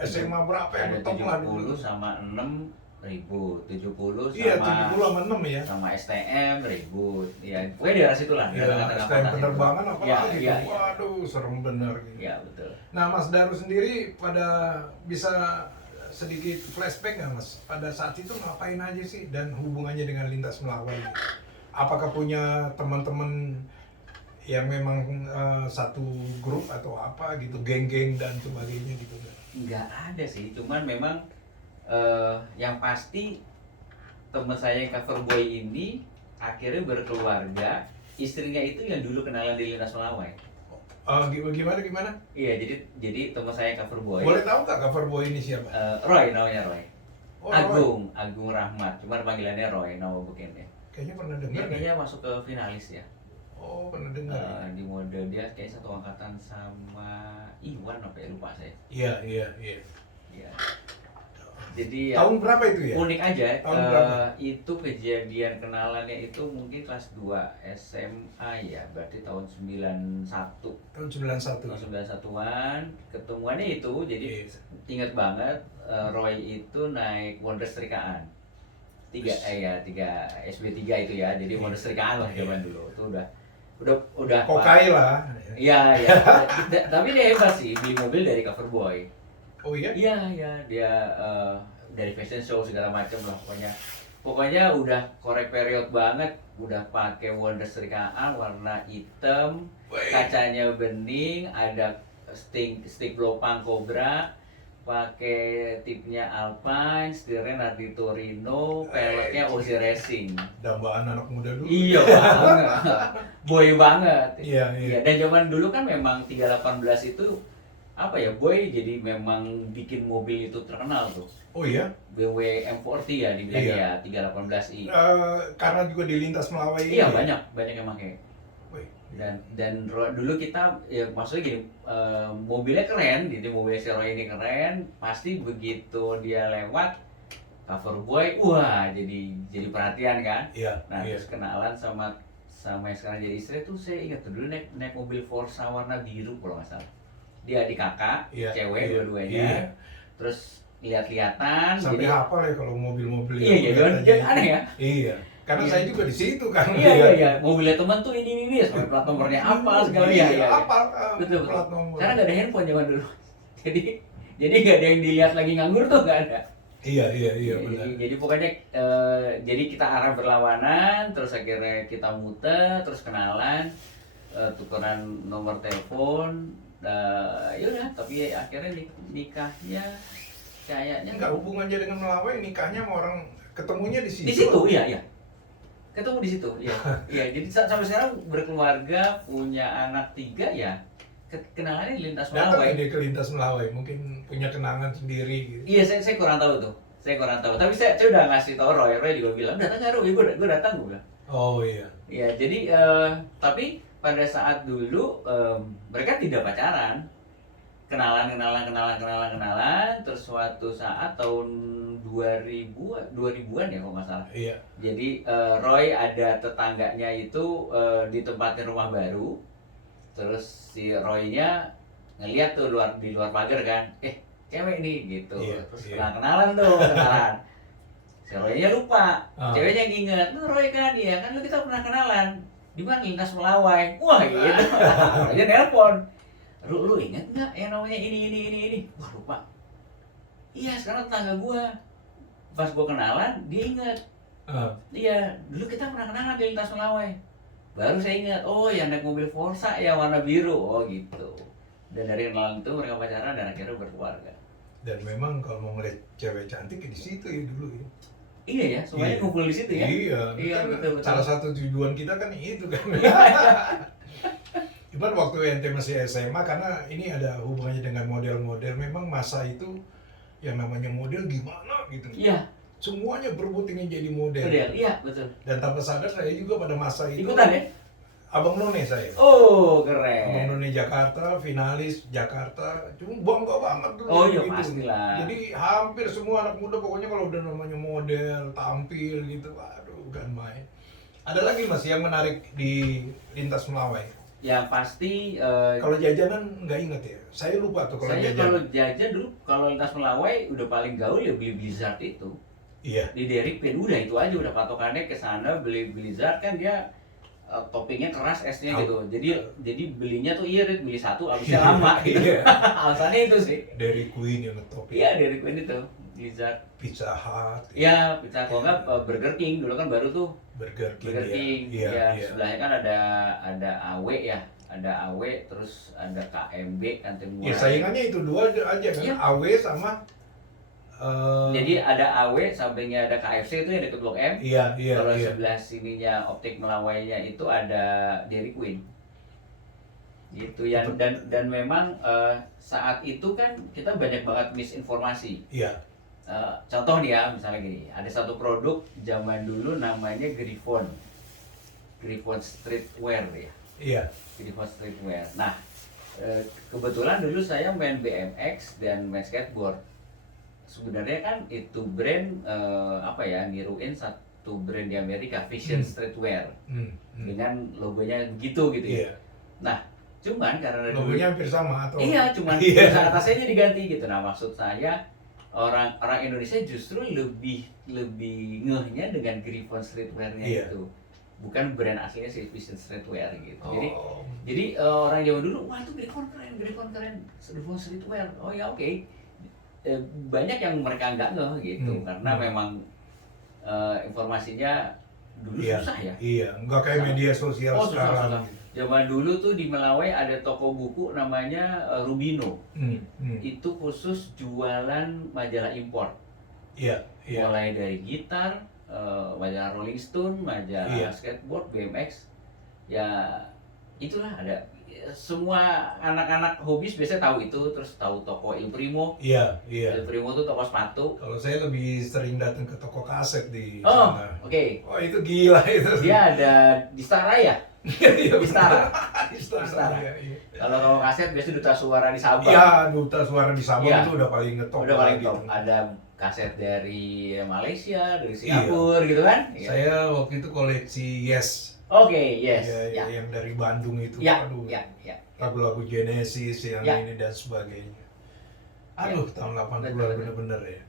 SMA berapa yang ada top lah dulu? 70 sama 6 ribut, 70 sama Iya, 70 sama 6 ya. sama STM ribut. Ya, pokoknya di daerah situ lah. Ya, STM penerbangan apa Iya, lagi iya, tuh. Waduh, serem bener gitu. Iya, betul. Nah, Mas Daru sendiri pada bisa sedikit flashback nggak Mas? Pada saat itu ngapain aja sih dan hubungannya dengan lintas Melawai? Apakah punya teman-teman yang memang satu grup atau apa gitu, geng-geng dan sebagainya gitu? Nggak ada sih, cuman memang yang pasti teman saya yang cover boy ini akhirnya berkeluarga, istrinya itu yang dulu kenalan di lintas Melawai. Gimana? Iya, jadi teman saya yang cover boy. Boleh tahu nggak cover boy ini siapa? Roy namanya Roy. Oh, Agung Rahmat, cuma panggilannya Roy, nama bukannya. Kayaknya pernah Dia dengar deh. kayaknya masuk ke finalis ya. Oh, pernah dengar. Di mode dia kayak satu angkatan sama Iwan apa ya, lupa saya. Iya. Ya. Jadi ya, Tahun berapa itu ya? unik aja. Tahun berapa? Itu kejadian kenalannya itu mungkin kelas 2 SMA ya, berarti tahun 91. Tahun 91. Tahun 91-an, ketemuannya itu, jadi Iya. ingat banget Roy itu naik Wonder Serikaan. 3 SB3 itu ya, jadi Iya. Wonder Serikaan lah zaman dulu. Itu udah Kokai lah. Iya. Tapi dia hebat sih, beli mobil dari cover boy. Oh iya? Iya, dia dari fashion show segala macam lah pokoknya udah korek period banget, udah pakai Wonder Serikaan warna hitam, Wih. kacanya bening, ada stick blow pang Cobra, pakai tipnya Alpine, setirnya Nardi Torino, peleknya Osi Racing. Dambaan anak muda dulu. Iya banget, boy banget. Iya, iya. Dan zaman dulu kan memang 318 itu apa ya, boy jadi memang bikin mobil itu terkenal tuh. Oh iya? BMW M40 ya dibilang Iya. ya 318i. Karena juga di lintas Melawai ini. Iya banyak yang pakai. Wih. Dulu kita ya maksudnya gini, mobilnya keren, jadi mobil si Roy ini keren, pasti begitu dia lewat cover boy, wah jadi perhatian kan. Iya. Nah Iya. terus kenalan sama yang sekarang jadi istri tuh, saya ingat tuh dulu naik mobil Forza warna biru kalau nggak salah. Dia adik kakak, Iya, cewek iya, dua-duanya. iya. Terus lihat-lihatan. Sampai jadi hapal ya kalau mobil-mobil iya yang jangan kelihatannya aneh itu. ya. Iya. Karena Iya. saya juga di situ kan. Iya, mobilnya teman tuh ini sampai plat nomornya apa segala iya. Apa Betul. plat nomor. Karena nggak ada handphone zaman dulu. Jadi nggak ada yang dilihat lagi nganggur tuh nggak ada. Iya benar. Jadi pokoknya jadi kita arah berlawanan, terus akhirnya kita muter, terus kenalan, tukeran nomor telepon, ya udah. Tapi akhirnya nikahnya kayaknya Enggak hubungannya dengan Melawai, nikahnya sama orang ketemunya di situ. di situ, iya. Ketemu di situ, iya. Iya, jadi sampai sekarang berkeluarga, punya anak 3 ya. Kenalannya di lintas Datang Melawai. dia ke lintas Melawai, mungkin punya kenangan sendiri gitu. Iya, saya kurang tahu tuh. Saya kurang tahu. Tapi saya udah ngasih tau Roy juga bilang, datang nggak Roy? Gue datang, gue bilang. Oh iya. Iya, jadi tapi pada saat dulu mereka tidak pacaran. Kenalan. Terus suatu saat tahun 2000-an ya kalau nggak salah. Iya. Jadi Roy ada tetangganya itu ditempatin rumah baru. Terus si Roy-nya ngeliat tuh di luar pagar kan, cewek nih gitu. Iya, Terus iya. kenalan. Si Roy-nya lupa, ceweknya yang inget, "Lu Roy kan, iya kan lu kita pernah kenalan. Di mana lintas Melawai." Wah gitu. Aja nelpon. Lu inget nggak yang namanya ini? Wah lupa. Iya sekarang tetangga gua. Pas gua kenalan dia inget. Iya dulu kita pernah kenalan di lintas Melawai. Baru saya ingat, oh yang naik mobil Forza ya warna biru, oh gitu. Dan dari kenalan itu mereka pacaran dan akhirnya berkeluarga. Dan memang kalau mau ngeliat cewek cantik di situ ya dulu ya. Iya ya, semuanya Iya. ngumpul di situ ya. Iya, kan betul. salah satu tujuan kita kan itu kan. Cuman waktu ente masih SMA, karena ini ada hubungannya dengan model-model, memang masa itu yang namanya model gimana gitu. Iya. Semuanya berebut ingin jadi model. Iya betul. Dan tanpa sadar saya juga pada masa itu Ikutan ya? Abang None saya. Oh Abang keren. None Jakarta, finalis Jakarta, cuma bangga banget dulu. Oh iya pastilah. Jadi hampir semua anak muda pokoknya kalau udah namanya model, tampil gitu, aduh kan main. Ada lagi Mas yang menarik di lintas Melawai? Yang pasti Kalau jajanan nggak inget ya, saya lupa tuh kalau saya jajanan. kalau jajan dulu kalau lintas Melawai udah paling gaul ya beli Blizzard itu. Iya. Di Dairy Queen udah itu aja, udah patokannya ke sana beli Blizzard kan dia toppingnya keras esnya gitu. Jadi belinya tuh irit, beli satu habisnya lama gitu. Iya. Alasannya itu sih. Dairy Queen yang ngetop. Iya Dairy Queen itu Blizzard. Pizza Hut. Iya pizza kalau nggak Burger King dulu kan baru tuh. Burger King. Burger King. Iya. Ya, Iya. sebelahnya kan ada AW ya. Ada AW terus ada KMB Kantin Ya Murah. saingannya itu dua aja kan, Iya. AW sama Jadi ada AW, sampingnya ada KFC itu yang dekat Blok M. Iya. Kalau sebelah sininya Optik Melawainya itu ada Dairy Queen. Gitu ya, dan memang saat itu kan kita banyak banget misinformasi. Iya. Contoh nih ya, misalnya gini, ada satu produk zaman dulu namanya Griffon Streetwear ya. Iya. Griffon Streetwear. Nah, kebetulan dulu saya main BMX dan main skateboard. Sebenarnya kan itu brand niruin satu brand di Amerika, Vision Streetwear, dengan logonya begitu gitu ya. Iya. Nah, cuman karena Logonya hampir sama atau? iya, cuman Iya. atasnya diganti gitu. Nah, maksud saya orang Indonesia justru lebih ngehnya dengan Griffon Streetwear-nya Iya. itu. Bukan brand aslinya si Vision Streetwear gitu. Oh. Jadi orang zaman dulu, wah itu Griffon keren, Griffon Streetwear. Oh ya oke. Banyak yang mereka nggak ngeh gitu karena memang informasinya dulu Iya. susah ya. Iya, nggak kayak Susah. media sosial Oh, susah. sekarang. Zaman dulu tuh di Melawai ada toko buku namanya Rubino. Itu khusus jualan majalah impor. Iya, iya. Mulai dari gitar, majalah Rolling Stone, majalah Iya. skateboard, BMX. Ya itulah ada semua anak-anak hobis biasanya tahu itu, terus tahu toko Il Primo. Iya, iya. Il Primo tuh toko sepatu. Kalau saya lebih sering datang ke toko kaset di Oh, sana. oke. Oh, itu gila itu. Dia ada di Stara ya? Iya, Di Stara. Di Stara. Stara. Iya, iya. Kalau toko kaset biasanya Duta Suara di Sabang. Iya, Duta Suara di Sabang Iya. itu udah paling ngetop. Udah paling gitu. top. Ada kaset dari Malaysia, dari Singapura gitu kan? Iya. Saya waktu itu koleksi Yes. Oke, yes. Iya, Ya. yang dari Bandung itu. Ya, Aduh. ya, ya. Lagu-lagu Genesis yang Ya. ini dan sebagainya. Aduh, tahun 80 Betul. bener-bener ya.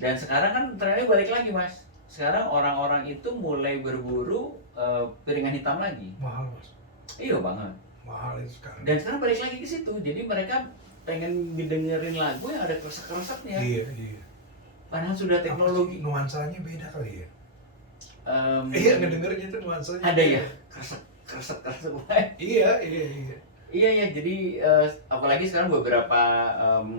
Dan sekarang kan trennya balik lagi, Mas. Sekarang orang-orang itu mulai berburu piringan hitam lagi. Mahal, Mas. Iya banget. Mahal itu sekarang. Dan sekarang balik lagi ke situ. Jadi mereka pengen didengerin lagu yang ada kresek-kreseknya. Iya, iya. Padahal sudah teknologi. Apa sih, nuansanya beda kali ya. Em, Iya, ngedengernya itu nuansanya. ada beda. ya kresek. Iya, iya, iya. Iya ya, jadi apalagi sekarang beberapa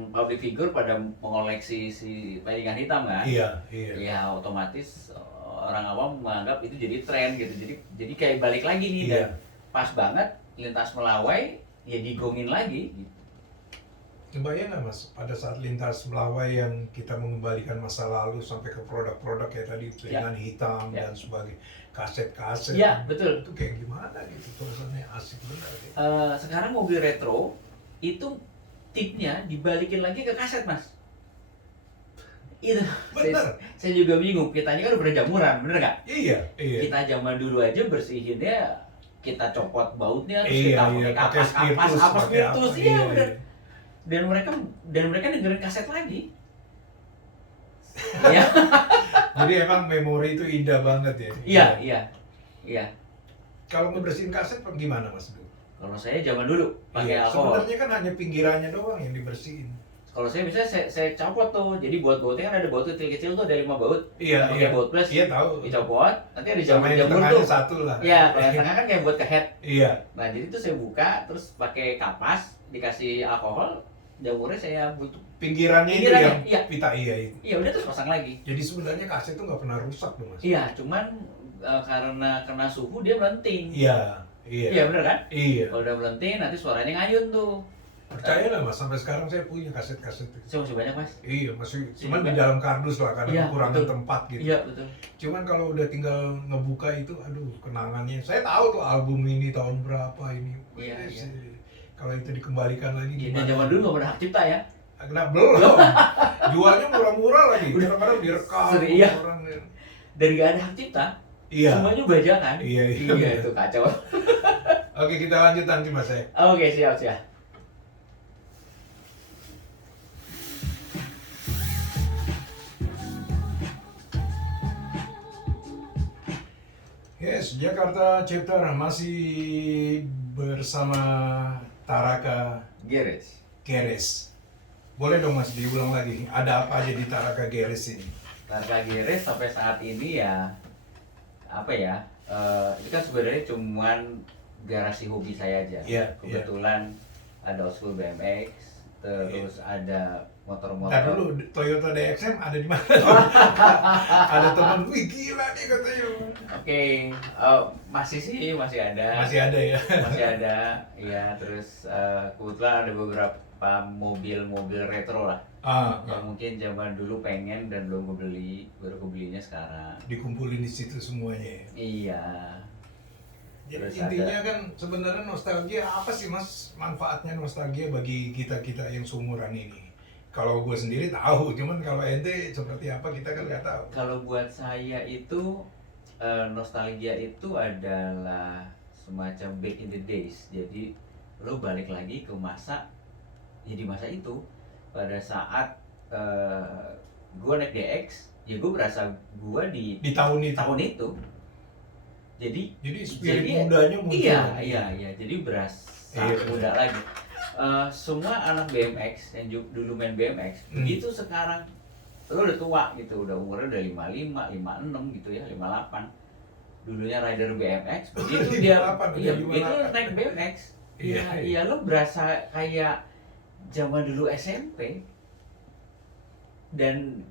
public figure pada mengoleksi si piringan hitam kan. Iya, iya. Ya otomatis orang awam menganggap itu jadi tren gitu. Jadi kayak balik lagi nih Iya. dan pas banget lintas Melawai ya digongin lagi gitu. Kebayang nggak, Mas, pada saat lintas Melawai yang kita mengembalikan masa lalu sampai ke produk-produk kayak tadi piringan hitam Ya. dan sebagainya, kaset-kaset. Iya, betul. Itu kayak gimana gitu, tulisannya asik benar gitu. Sekarang mobil retro itu tipnya dibalikin lagi ke kaset, Mas. Itu Bener. saya juga bingung. Kitanya kan udah pernah jamuran, bener nggak? Iya, iya. Kita zaman dulu aja bersihinnya kita copot bautnya terus Iya, kita iya, pakai pakai kapas spiritus, apa pakai spiritus apa, iya iya, bener. iya. Dan mereka dengerin kaset lagi. Iya. Jadi emang memori itu indah banget ya. Iya. Kalau ngebersihin kaset gimana, Mas? Kalau saya zaman dulu pakai Iya, alkohol. sebenarnya kan hanya pinggirannya doang yang dibersihin. Kalau saya biasanya saya copot tuh. Jadi baut-bautnya kan ada baut kecil-kecil tuh, ada 5 baut. Iya, Pakai baut plus. Iya, tahu. Dicopot, nanti ada Sama yang jamur tengahnya tuh. satu lah. Iya, kalau yang tengah kan kayak buat ke head. Iya. Nah, jadi tuh saya buka terus pakai kapas, dikasih alkohol, jamurnya saya butuh. Pinggirannya itu Pinggirannya, yang iya. pita iya itu. Iya, udah terus pasang lagi. Jadi sebenarnya kaset itu nggak pernah rusak tuh, Mas. Iya, cuman karena kena suhu dia melenting. Iya, iya. Iya, bener kan? Iya. Kalau udah melenting nanti suaranya ngayun tuh. Percaya nggak, Mas? Sampai sekarang saya punya kaset-kaset itu. Saya masih banyak, Mas. Iya, masih cuman juga. di dalam kardus lah karena Iya, kekurangan betul. tempat gitu. Iya, betul. Cuman kalau udah tinggal ngebuka itu, aduh, kenangannya. Saya tahu tuh album ini tahun berapa ini. Iya, Wih, iya. Kalau itu dikembalikan lagi Iya, dan gimana? zaman dulu nggak pernah hak cipta ya. Kena belum. Jualnya murah-murah lagi. Kadang-kadang direkam Sering, iya. orang. Dan nggak ada hak cipta. Iya. Semuanya bajakan. Iya, iya. Iya, itu kacau. Oke, kita lanjut nanti, Mas ya. Oke, siap. Yes, Jakarta Chapter masih bersama Taraka Geres. Geres. Boleh dong, Mas, diulang lagi. Ada apa aja di Taraka Geres ini? Tarka Geres sampai saat ini ya apa ya? Itu kan sebenarnya cuman garasi hobi saya aja. Iya, Kebetulan ada old school BMX, terus ada Ntar motor-motor. dulu, Toyota DXM ada di mana? Ada teman, wih gila nih katanya. Oke, masih ada. Masih ada ya? Masih ada, ya. Terus kebetulan ada beberapa mobil-mobil retro lah yang mungkin zaman dulu pengen dan belum kebeli, baru kebelinya sekarang. Dikumpulin di situ semuanya ya. Iya. Jadi Terus intinya kan sebenarnya nostalgia apa sih, Mas? Manfaatnya nostalgia bagi kita-kita yang seumuran ini. Kalau gue sendiri tahu, cuman kalau ente seperti apa kita kan nggak tahu. Kalau buat saya itu nostalgia itu adalah semacam back in the days. Jadi lo balik lagi ke masa, ya di masa itu pada saat gue naik DX, ya gue berasa gue di Di tahun itu. tahun itu. Jadi Spirit jadi- mudanya muncul. Iya. Jadi berasa Iya. muda lagi. Semua anak BMX yang dulu main BMX, begitu sekarang lo udah tua gitu, udah umurnya udah 55, 56 gitu ya, 58. dulunya rider BMX, begitu Di dia balapan, iya di begitu balapan. naik BMX, Iya, iya iya. iya lo berasa kayak zaman dulu SMP. Dan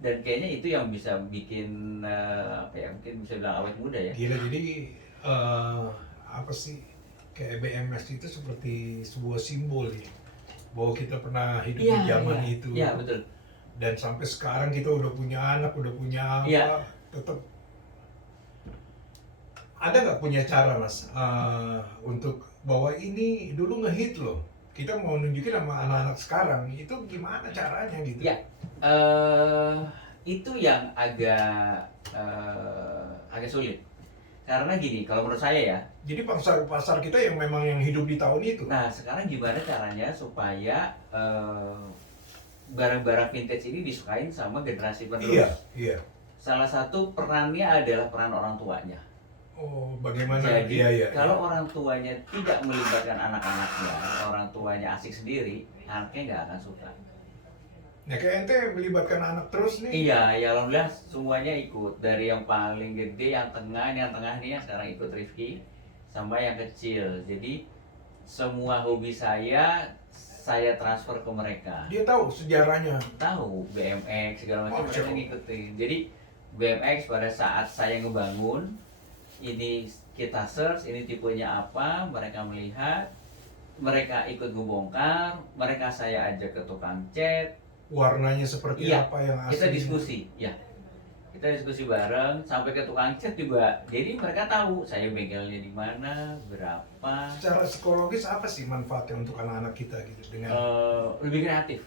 kayaknya itu yang bisa bikin apa ya, mungkin bisa bilang awet muda ya. Gila, jadi eh, apa sih, kayak BMX itu seperti sebuah simbol ya, bahwa kita pernah hidup Iya di zaman iya itu, iya betul. dan sampai sekarang kita udah punya anak, udah punya Iya. apa, tetap ada nggak punya cara mas, untuk bahwa ini dulu ngehit loh, kita mau nunjukin sama anak-anak sekarang itu gimana caranya gitu. Ya, eh itu yang agak sulit. Karena gini, kalau menurut saya ya, Jadi pasar kita yang memang yang hidup di tahun itu. nah sekarang gimana caranya supaya barang-barang vintage ini disukain sama generasi Iya, penerus. iya. Salah satu perannya adalah peran orang tuanya. Oh, bagaimana? Jadi Iya, iya. kalau orang tuanya tidak melibatkan anak-anaknya, orang tuanya asik sendiri, anaknya nggak akan suka. Nah, kayak ente melibatkan anak terus nih. Iya, ya alhamdulillah semuanya ikut. Dari yang paling gede, yang tengah ini yang sekarang ikut Rifki, sama yang kecil. Jadi semua hobi saya transfer ke mereka. Dia tahu sejarahnya. Tahu BMX segala macam Oh, mereka siapa? ngikutin. Jadi BMX pada saat saya ngebangun, ini kita search, ini tipenya apa, mereka melihat, mereka ikut ngebongkar, mereka saya ajak ke tukang cat. Warnanya seperti Iya, apa yang asli. kita diskusi, ya. Kita diskusi bareng sampai ke tukang cat juga. Jadi mereka tahu saya bengkelnya di mana, berapa. Secara psikologis apa sih manfaatnya untuk anak-anak kita gitu dengan Lebih kreatif.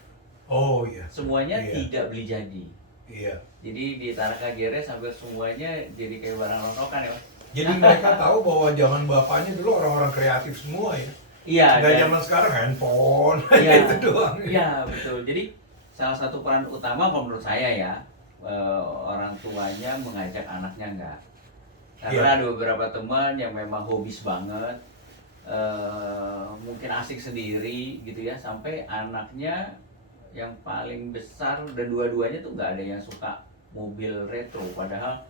Oh iya. Semuanya Iya. tidak beli jadi. Iya. Jadi di Taraka Gere sampai semuanya jadi kayak barang rontokan ya, Mas. Jadi mereka tahu bahwa zaman bapaknya dulu orang-orang kreatif semua ya. Iya, Nggak dan zaman sekarang handphone iya, itu doang. iya betul. Jadi salah satu peran utama kalau menurut saya ya, orang tuanya mengajak anaknya enggak. Karena Iya. ada beberapa teman yang memang hobis banget, mungkin asik sendiri gitu ya, sampai anaknya yang paling besar dan dua-duanya tuh nggak ada yang suka mobil retro, padahal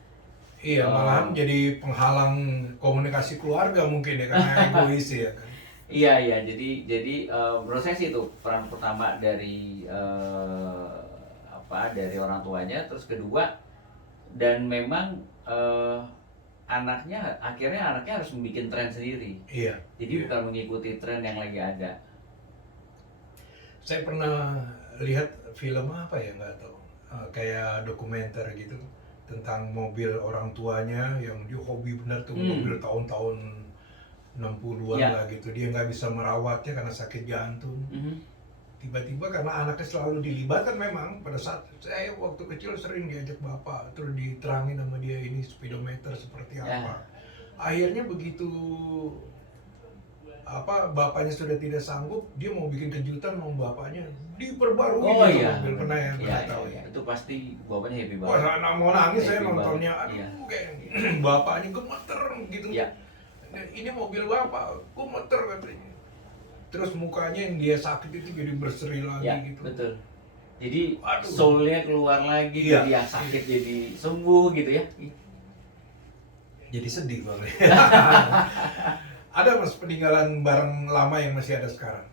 Iya, malahan jadi penghalang komunikasi keluarga mungkin ya karena egois ya kan. iya jadi menurut saya sih itu peran pertama dari dari orang tuanya. Terus kedua, dan memang akhirnya anaknya harus membuat tren sendiri. Iya. Jadi Iya. bukan mengikuti tren yang lagi ada. Saya pernah lihat film apa ya, nggak tahu, kayak dokumenter gitu tentang mobil orang tuanya yang dia hobi bener tuh, mobil tahun-tahun 60-an Ya. lah gitu. Dia nggak bisa merawatnya karena sakit jantung. Mhm. Tiba-tiba karena anaknya selalu dilibatkan, memang pada saat saya waktu kecil sering diajak bapak, terus diterangin sama dia ini speedometer seperti Ya. apa. Akhirnya begitu bapaknya sudah tidak sanggup, dia mau bikin kejutan sama bapaknya, diperbarui Oh gitu iya, mobil. Pernah ya, iya, pernah tahu iya. ya. Itu pasti bapaknya happy Wah, banget. saya mau nangis saya Happy nontonnya, banget, aduh iya. kayak bapaknya gemeter gitu. Iya. Ini mobil bapak, gemeter katanya. Terus mukanya yang dia sakit itu jadi berseri lagi Ya, gitu. betul. Jadi Aduh. soulnya keluar lagi, Iya. jadi yang sakit jadi sembuh gitu ya. Jadi sedih banget. Ada mas peninggalan barang lama yang masih ada sekarang?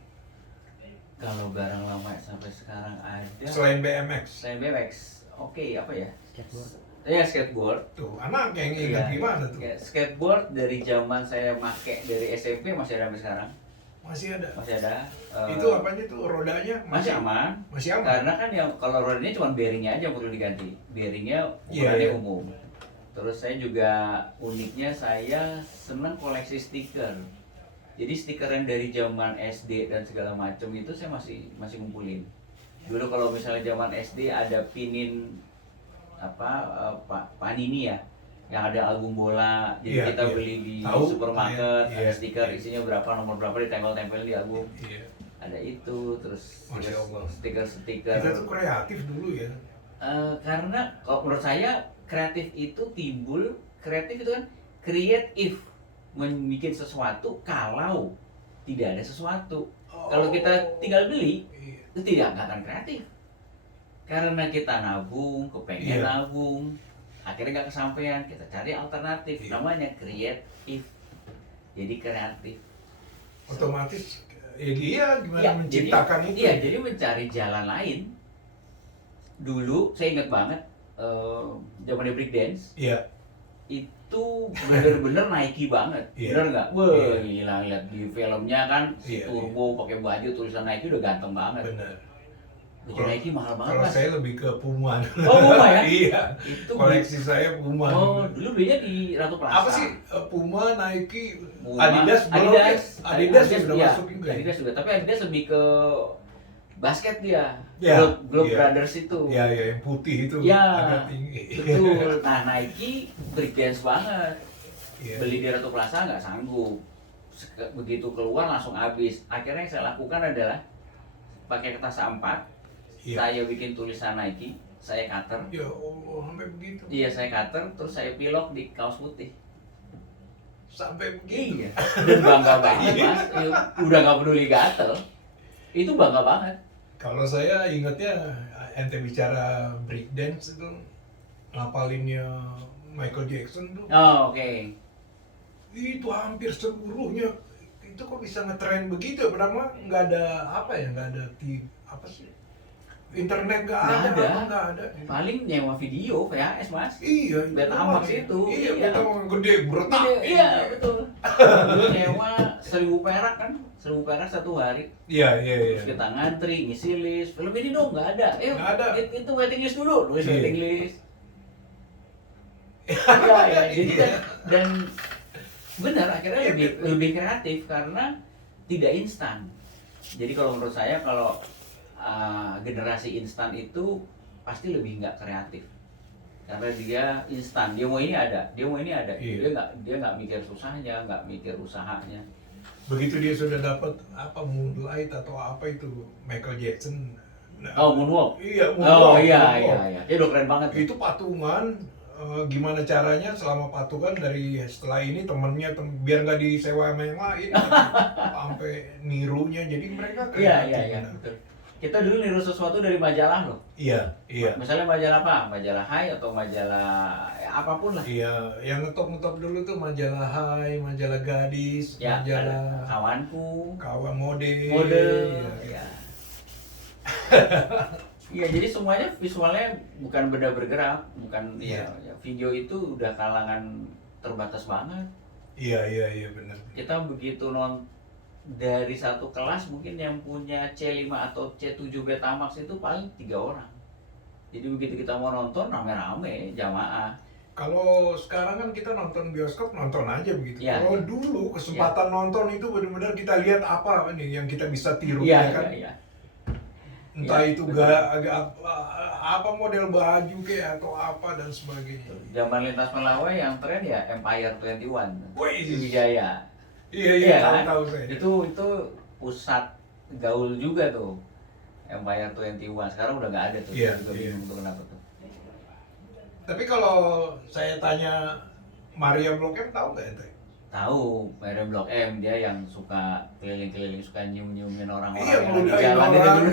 Kalau barang lama sampai sekarang ada, Selain BMX? selain BMX, oke apa ya? Ya skateboard. Tuh, anak yang ingat Iya. gimana tuh? Ya, skateboard dari zaman saya make dari SMP masih ada sampai sekarang. Masih ada? Masih ada. Itu apanya tuh, rodanya? Masih aman. Masih aman? Karena kan yang kalau rodanya cuma bearingnya aja yang perlu diganti. Bearingnya ukurannya Iya, iya. umum. Terus saya juga uniknya saya senang koleksi stiker. Jadi stiker yang dari zaman SD dan segala macam itu saya masih ngumpulin. Dulu kalau misalnya zaman SD ada pinin Panini ya, yang ada album bola. Jadi Iya, kita iya. beli di Tahu, supermarket, iya, ada iya. stiker isinya berapa, nomor berapa, ditempel-tempel di album. Iya. Ada itu, terus Masya Allah. stiker-stiker. Kita tuh kreatif dulu ya. Karena kalau menurut saya kreatif itu kan create if, membuat sesuatu kalau tidak ada sesuatu. Kalau kita tinggal beli, Iya. itu nggak akan kreatif. Karena kita nabung, kepengen Iya. nabung, akhirnya nggak kesampaian, kita cari alternatif, Iya. namanya kreatif, jadi kreatif. Otomatis ya dia gimana Iya, menciptakan jadi, itu. iya, jadi mencari jalan lain. Dulu saya ingat banget zamannya break dance Iya. itu bener-bener Nike banget, Iya. bener nggak? Wah, Iya. gila, lihat di filmnya kan si Iya, Turbo pakai baju tulisan Nike udah ganteng banget. Benar. Baju Kalau- Nike mahal banget Kalau Mas. saya lebih ke Puma. Oh, Puma ya? Iya. Itu Koleksi saya Puma. Oh, dulu belinya di Ratu Plaza. Apa sih Puma, Nike, Puma, Adidas belum ya? Adidas sudah iya, masuk juga. Ya? Adidas juga, tapi Adidas lebih ke basket dia. Ya, Globe iya. Brothers itu. Ya, ya yang putih itu Ya, agak tinggi. betul. Nah, Nike breakdance banget. Iya. Beli di Ratu Plaza nggak sanggup. Begitu keluar langsung habis. Akhirnya yang saya lakukan adalah pakai kertas A4, Iya. saya bikin tulisan Nike, saya cutter. Ya Allah, sampai begitu. Iya, saya cutter, terus saya pilok di kaos putih. Sampai begitu. Iya, dan bangga banget Mas. Udah nggak peduli gatel. Itu bangga banget. Kalau saya ingatnya ente bicara breakdance itu ngapalinnya Michael Jackson tuh. Oh, oke. Itu hampir seluruhnya itu kok bisa ngetren begitu, padahal nggak ada apa ya, nggak ada apa sih, internet nggak Nggak ada, ada. apa nggak ada. Paling nyewa video VHS Mas. Iya, Betamax doang. itu. Iya, Iya. Betamax gede beretak. Iya, betul. Dulu nyewa 1.000 perak kan, 1.000 perak satu hari. Iya, iya, iya. Terus kita ngantri, ngisi list. Film ini dong nggak ada. Nggak ada. Itu waiting list dulu, nulis Iya. waiting list. Iya, ya. Jadi dan benar akhirnya Iya, lebih kreatif karena tidak instan. Jadi kalau menurut saya kalau generasi instan itu pasti lebih nggak kreatif karena dia instan, dia mau ini ada, dia mau ini ada. Iya. Dia nggak mikir susahnya, nggak mikir usahanya. Begitu dia sudah dapat apa Moonlight atau apa itu Michael Jackson. Oh, Moonwalk. Iya, Oh Moonwalk, iya Moonwalk. iya iya, dia udah keren banget. Itu patungan, gimana caranya selama patungan dari setelah ini temennya biar nggak disewa sama yang lain sampai nirunya, jadi mereka Iya kreatif, iya iya benar. betul. Kita dulu niru sesuatu dari majalah loh. Iya, iya. Misalnya majalah apa? Majalah Hai atau majalah apapun lah. Iya, yang ngetop dulu tuh majalah Hai, majalah Gadis, Ya, ada majalah kawanku, Kawan Mode. mode. Iya, Ya. Iya, jadi semuanya visualnya bukan benda bergerak, bukan Iya. ya, video itu udah kalangan terbatas banget. iya, iya, benar. Kita begitu dari satu kelas mungkin yang punya C5 atau C7 Betamax itu paling 3 orang. Jadi begitu kita mau nonton rame-rame, jamaah. Kalau sekarang kan kita nonton bioskop nonton aja begitu. Iya, Kalau iya. dulu kesempatan nonton itu benar-benar kita lihat apa nih yang kita bisa tiru Iya, ya kan. iya, iya. Entah Iya, itu betul. agak apa model baju kayak atau apa dan sebagainya. Zaman lintas Melawai yang tren ya Empire 21. Wih. Wijaya. Iya, kan? tahu saya. Itu pusat gaul juga tuh. Empire 21 sekarang udah nggak ada tuh. Iya, Saya juga iya. bingung tuh kenapa tuh. Tapi kalau saya tanya Maria Blok M tahu nggak ente? Tahu, Mary Blok M dia yang suka keliling-keliling, suka nyium-nyiumin orang-orang Iya, yang lagi meludahin jalan itu orang. dulu.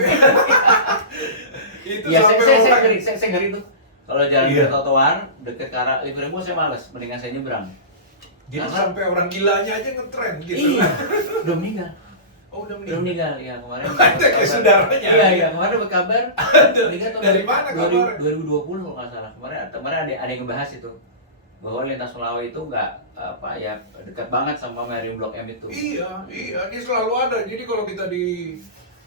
Itu Iya, sampai saya orang. ngeri, saya ngeri tuh. Kalau jalan Iya. ke trotoar deket ke arah Liverpool saya males, mendingan saya nyebrang. Jadi Karena- sampai orang gilanya aja ngetren gitu. Iya, udah meninggal. Oh, udah Udah meninggal, ya kemarin. Ada kayak saudaranya. Iya, iya, kemarin dapat kabar. Meninggal tahun Dari mana kabar? 2020 kalau nggak salah. Kemarin ada yang ngebahas itu. Bahwa lintas Melawai itu nggak apa ya dekat banget sama Mary Blok M itu. Iya, dia selalu ada. Jadi kalau kita di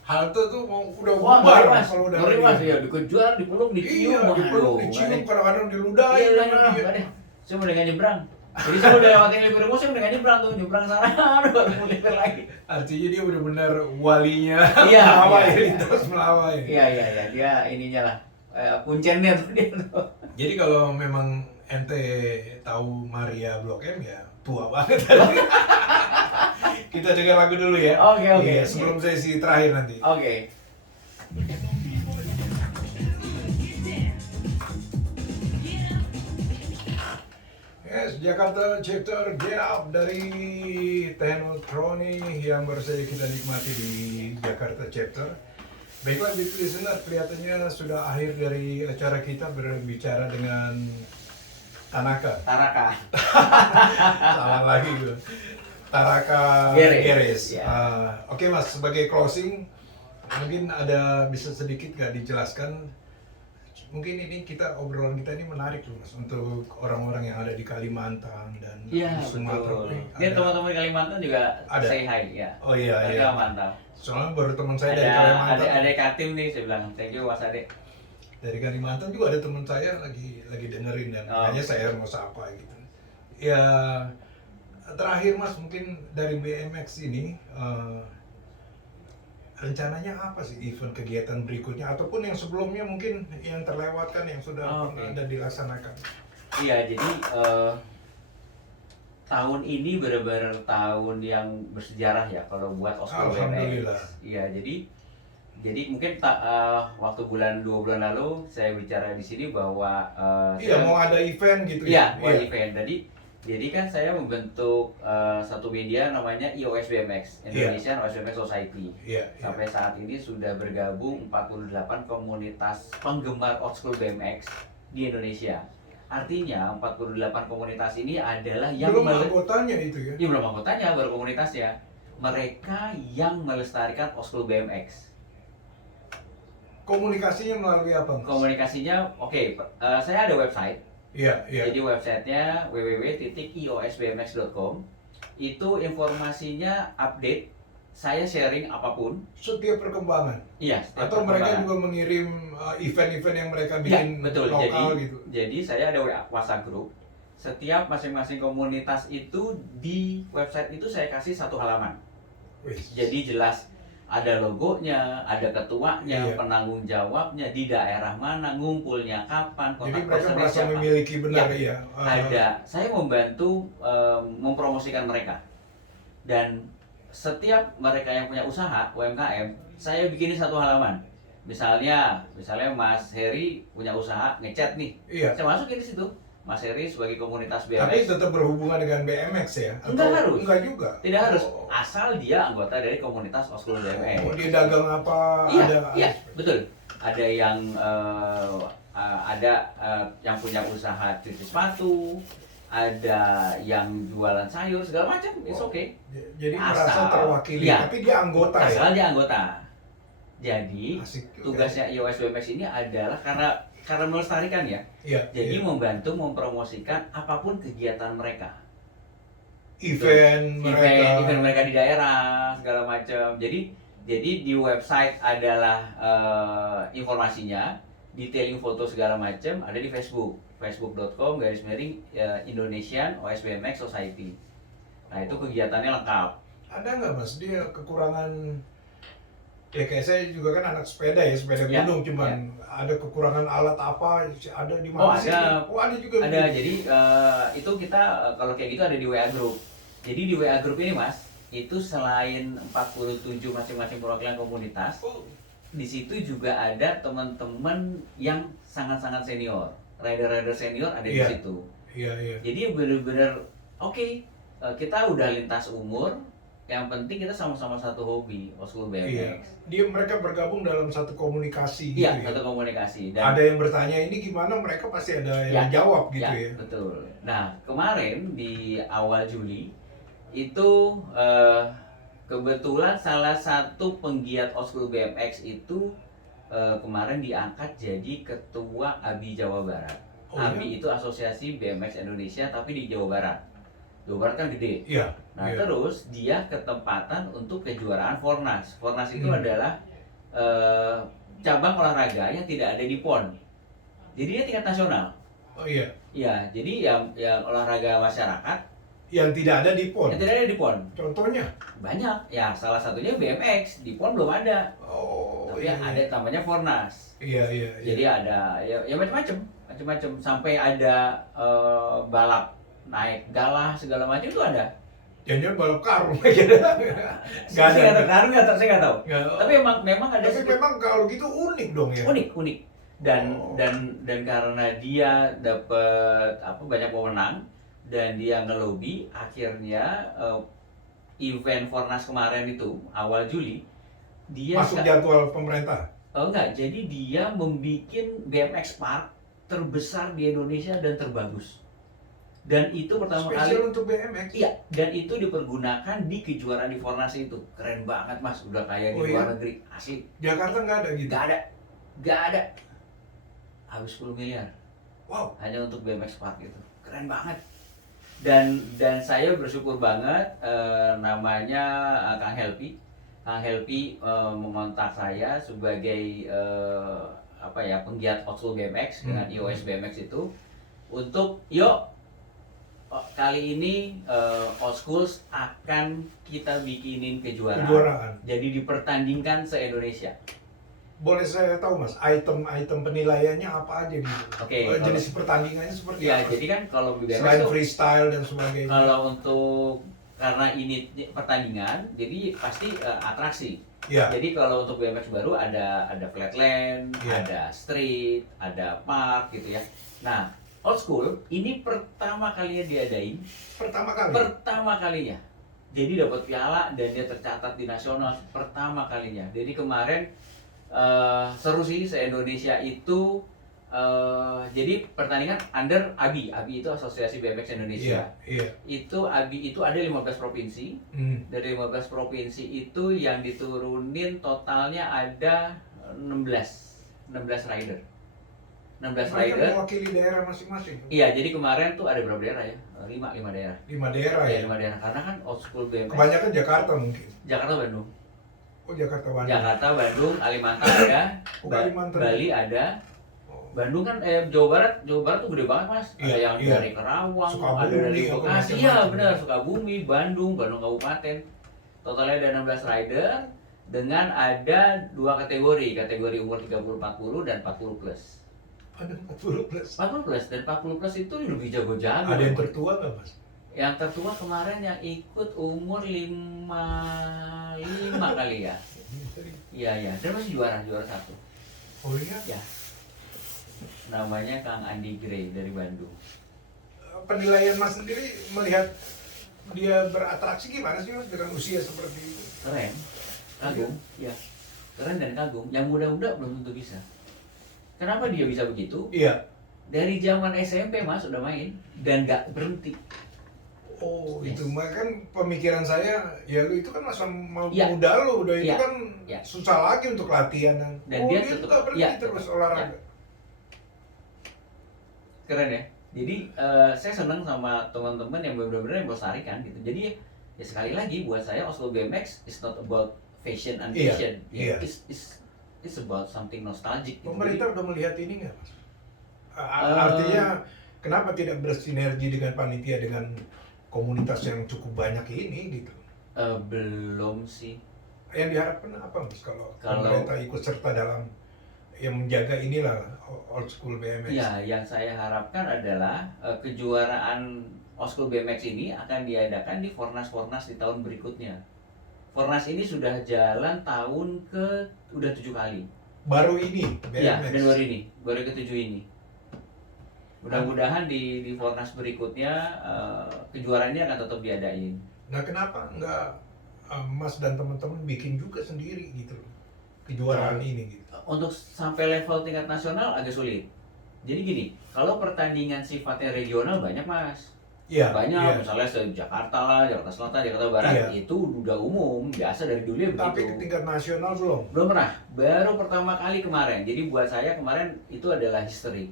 halte tuh mau udah Wah, bubar ngeri mas, kalau udah ngeri ada mas, gitu. ya dikejar, dipeluk, dicium, Iya, dipeluk, waduh, dicium, nggak kadang-kadang deh. diludahin. Iya, sama nggak dia. deh. Saya mau dengan nyebrang. Jadi saya udah lewatin Liverpool, saya udah nyebrang tuh, nyebrang sana, aduh, baru mau Liver lagi. Artinya dia benar-benar walinya Iya, Melawai, iya, iya. lintas Melawai. Iya, iya, iya, dia ininya lah, puncennya tuh dia tuh. Jadi kalau memang ente tahu Maria Blok M ya tua banget. Kita dengar lagu dulu ya. Oke, oke, Iya, oke. sebelum sesi terakhir nanti. Oke. Yes, Jakarta Chapter Get Up dari Technotronic yang baru saja kita nikmati di Jakarta Chapter. Baiklah, jadi listener, kelihatannya sudah akhir dari acara kita berbicara dengan Tanaka. Taraka. Salah lagi gue. Taraka Geres. Geres. Ya. Oke Mas, sebagai closing, mungkin ada bisa sedikit nggak dijelaskan? Mungkin ini obrolan kita ini menarik loh Mas, untuk orang-orang yang ada di Kalimantan dan Iya, di Sumatera. betul. Wih, Ini teman-teman di Kalimantan juga Ada. say hi ya. Oh iya Mereka iya. mantap. Soalnya baru teman saya dari Ada Kalimantan. adik Katim nih, saya bilang thank you Mas Ade. Dari Kalimantan juga ada teman saya lagi dengerin dan Oh. hanya saya mau sapa gitu. Ya terakhir Mas, mungkin dari BMX ini rencananya apa sih event kegiatan berikutnya ataupun yang sebelumnya mungkin yang terlewatkan yang sudah pernah ada dilaksanakan? Iya, jadi tahun ini benar-benar tahun yang bersejarah ya kalau buat Oskul Alhamdulillah. BMX. Iya, jadi mungkin waktu 2 bulan lalu saya bicara di sini bahwa Iya, saya- mau ada event gitu Iya, ya? buat event. Jadi kan saya membentuk satu media namanya IOS BMX, Indonesian OS BMX Society. Iya. Sampai saat ini sudah bergabung 48 komunitas penggemar old school BMX di Indonesia. Artinya 48 komunitas ini adalah yang Belum anggotanya itu ya? Ya, belum anggotanya, baru komunitasnya. Mereka yang melestarikan old school BMX. Komunikasinya melalui apa Mas? Komunikasinya, oke, saya ada website. Iya, iya. Jadi websitenya www.iosbmx.com. Itu informasinya update, saya sharing apapun. Setiap perkembangan. Iya. Atau mereka juga mengirim event-event yang mereka bikin betul. lokal gitu. Jadi saya ada WhatsApp group. Setiap masing-masing komunitas itu di website itu saya kasih satu halaman. Wih. Jadi jelas ada logonya, ada ketuanya, Iya. penanggung jawabnya, di daerah mana, ngumpulnya kapan, Jadi kontak mereka personnya merasa siapa. memiliki benar Ya, ya. Ada. Saya membantu mempromosikan mereka. Dan setiap mereka yang punya usaha UMKM, saya bikinin satu halaman. Misalnya Mas Heri punya usaha ngecat nih, Iya. saya masukin di situ. Mas Heri sebagai komunitas Tapi BMX tetap berhubungan dengan BMX ya? Enggak harus. Enggak juga? tidak harus, Oh. asal dia anggota dari komunitas Oskul BMX. Oh, dia dagang apa? Iya, betul. Ada yang yang punya usaha cuci sepatu, ada yang jualan sayur segala macam, it's okay. Jadi merasa Asal, terwakili, iya. tapi dia anggota ya? Asal dia anggota. Jadi Asik juga. tugasnya iOS BMX ini adalah karena melestarikan ya. Iya, Jadi iya. membantu mempromosikan apapun kegiatan mereka. Event Event mereka di daerah segala macam. Jadi di website adalah informasinya, detailing foto segala macam ada di Facebook, facebook.com/Indonesian OS BMX Society. Nah, itu kegiatannya lengkap. Ada nggak Mas, dia kekurangan, ya kayak saya juga kan anak sepeda ya, sepeda Ya, gunung, cuman ada kekurangan alat apa, ada di Oh, mana sih? ada. Oh, ada juga. Ada, begitu. jadi itu kita kalau kayak gitu ada di WA Group. Jadi di WA Group ini Mas, itu selain 47 macam-macam perwakilan komunitas, Oh, di situ juga ada teman-teman yang sangat-sangat senior, rider-rider senior ada di Iya. situ. iya, iya. Jadi bener-bener oke, kita udah lintas umur, yang penting kita sama-sama satu hobi, Oskul Iya. BMX. Mereka bergabung dalam satu komunikasi Iya, gitu ya. satu komunikasi. Ada yang bertanya ini gimana, mereka pasti ada yang Ya, jawab gitu ya. betul. Nah, kemarin di awal Juli itu kebetulan salah satu penggiat Oskul BMX itu kemarin diangkat jadi ketua ABI Jawa Barat. Oh, ABI itu Asosiasi BMX Indonesia tapi di Jawa Barat. Jawa Barat kan gede. Iya. Nah, iya. terus dia ketempatan untuk kejuaraan Fornas. Fornas itu Hmm. adalah cabang olahraga yang tidak ada di PON. Jadi dia tingkat nasional. Oh iya. Iya, jadi yang olahraga masyarakat Yang tidak ada di PON. yang tidak ada di PON Contohnya? banyak. Ya, salah satunya BMX. Di PON belum ada. Oh, Tapi iya. ada namanya Fornas. Iya, iya, iya. Jadi ada ya macam-macam sampai ada balap naik galah segala macam itu ada. Jangan-jangan balap karung aja. Nggak ada. Saya nggak tahu. Nggak. Tapi memang ada Tapi memang kalau gitu unik dong ya. unik dan Oh. dan karena dia dapat banyak pemenang dan dia ngelobi, akhirnya event Fornas kemarin itu awal Juli dia Masuk jadwal pemerintah. enggak, jadi dia membuat BMX Park terbesar di Indonesia dan terbagus. Dan itu pertama kali. Spesial untuk BMX. Iya, dan itu dipergunakan di kejuaraan di Fornas itu. Keren banget mas, udah kayak di luar negeri, asik. Jakarta nggak ada gitu? Gak ada. Habis 10 miliar. Wow. Hanya untuk BMX Park itu, keren banget. Dan saya bersyukur banget, namanya Kang Helpi. Kang Helpi mengontak saya sebagai penggiat old school BMX dengan iOS BMX itu untuk kali ini old schools akan kita bikinin kejuaraan. Jadi dipertandingkan se-Indonesia. Boleh saya tahu mas, item penilaiannya apa aja gitu? Oke. Jenis pertandingannya seperti ya, apa? jadi kan kalau BMX selain tuh, freestyle dan sebagainya. kalau untuk karena ini pertandingan, jadi pasti atraksi. Ya. Jadi kalau untuk BMX baru ada flatland, Ya. ada street, ada park gitu ya. Nah, old school ini pertama kalinya diadain. Pertama kalinya. Jadi dapat piala dan dia tercatat di nasional pertama kalinya. Jadi kemarin seru sih se-Indonesia itu. Jadi pertandingan under ABI itu Asosiasi BMX Indonesia. Iya. Itu ABI itu ada 15 provinsi. Dari 15 provinsi itu yang diturunin totalnya ada 16 rider. 16 Mereka rider. mewakili daerah masing-masing. Iya, jadi kemarin tuh ada berapa daerah ya? 5 daerah. 5 daerah ya. 5 daerah. Karena kan old school BMX. Kebanyakan Jakarta mungkin. Jakarta, Bandung. Oh, Jakarta, Bandung. Jakarta, Bandung, Kalimantan ada. Kalimantan. Bali ada. Bandung kan Jawa Barat tuh gede banget mas. Ada yang dari Karawang, Sukabumi, ada dari Bekasi, iya macam-macam. benar, Sukabumi, Bandung Kabupaten. Totalnya ada 16 rider dengan ada 2 kategori umur 30-40 dan 40 plus. Ada 40 plus. 40 plus dan 40 plus itu lebih jago-jago. Ada yang tertua nggak mas? Yang tertua kemarin yang ikut umur 55 kali ya. Iya, dan masih juara 1. Oh iya? Ya. Namanya Kang Andi Gray dari Bandung. Penilaian mas sendiri melihat dia beratraksi gimana sih mas dengan usia seperti itu? Keren, kagum, ya. Keren dan kagum. Yang muda-muda belum tentu bisa. Kenapa dia bisa begitu? Iya. Dari zaman SMP mas udah main dan gak berhenti. Oh, Yes. itu mah kan pemikiran saya, ya lu itu kan masa Ya. muda lo, udah itu Ya. kan Ya. susah lagi untuk latihan. Dan dia itu tetap- nggak berhenti ya, terus tetap. olahraga. Keren ya. Jadi saya senang sama teman-teman yang benar-benar melestarikan gitu. Jadi ya sekali lagi buat saya Oslo BMX is not about fashion and Iya, fashion. iya. It's about something nostalgic. Gitu. Pemerintah udah melihat ini nggak mas? Eh. Artinya kenapa tidak bersinergi dengan panitia dengan komunitas yang cukup banyak ini gitu? Belum sih. Yang diharapkan apa mas kalau Kalau- pemerintah ikut serta dalam yang menjaga inilah old school BMX? Ya, yang saya harapkan adalah kejuaraan old school BMX ini akan diadakan di Fornas di tahun berikutnya. Fornas ini sudah jalan udah 7 kali. Baru ini Iya, BMX. dan baru ke-7 ini. Mudah-mudahan di Fornas berikutnya kejuaraan ini akan tetap diadain. Nah kenapa nggak mas dan teman-teman bikin juga sendiri gitu loh, kejuaraan ini gitu? Untuk sampai level tingkat nasional agak sulit. Jadi gini, kalau pertandingan sifatnya regional banyak mas. Iya. Banyak, iya. misalnya Jakarta lah, Jakarta Selatan, Jakarta Barat, Iya. itu udah umum, biasa dari dulu ya Tapi ke begitu. tingkat nasional belum. Belum pernah, baru pertama kali kemarin. Jadi buat saya kemarin itu adalah history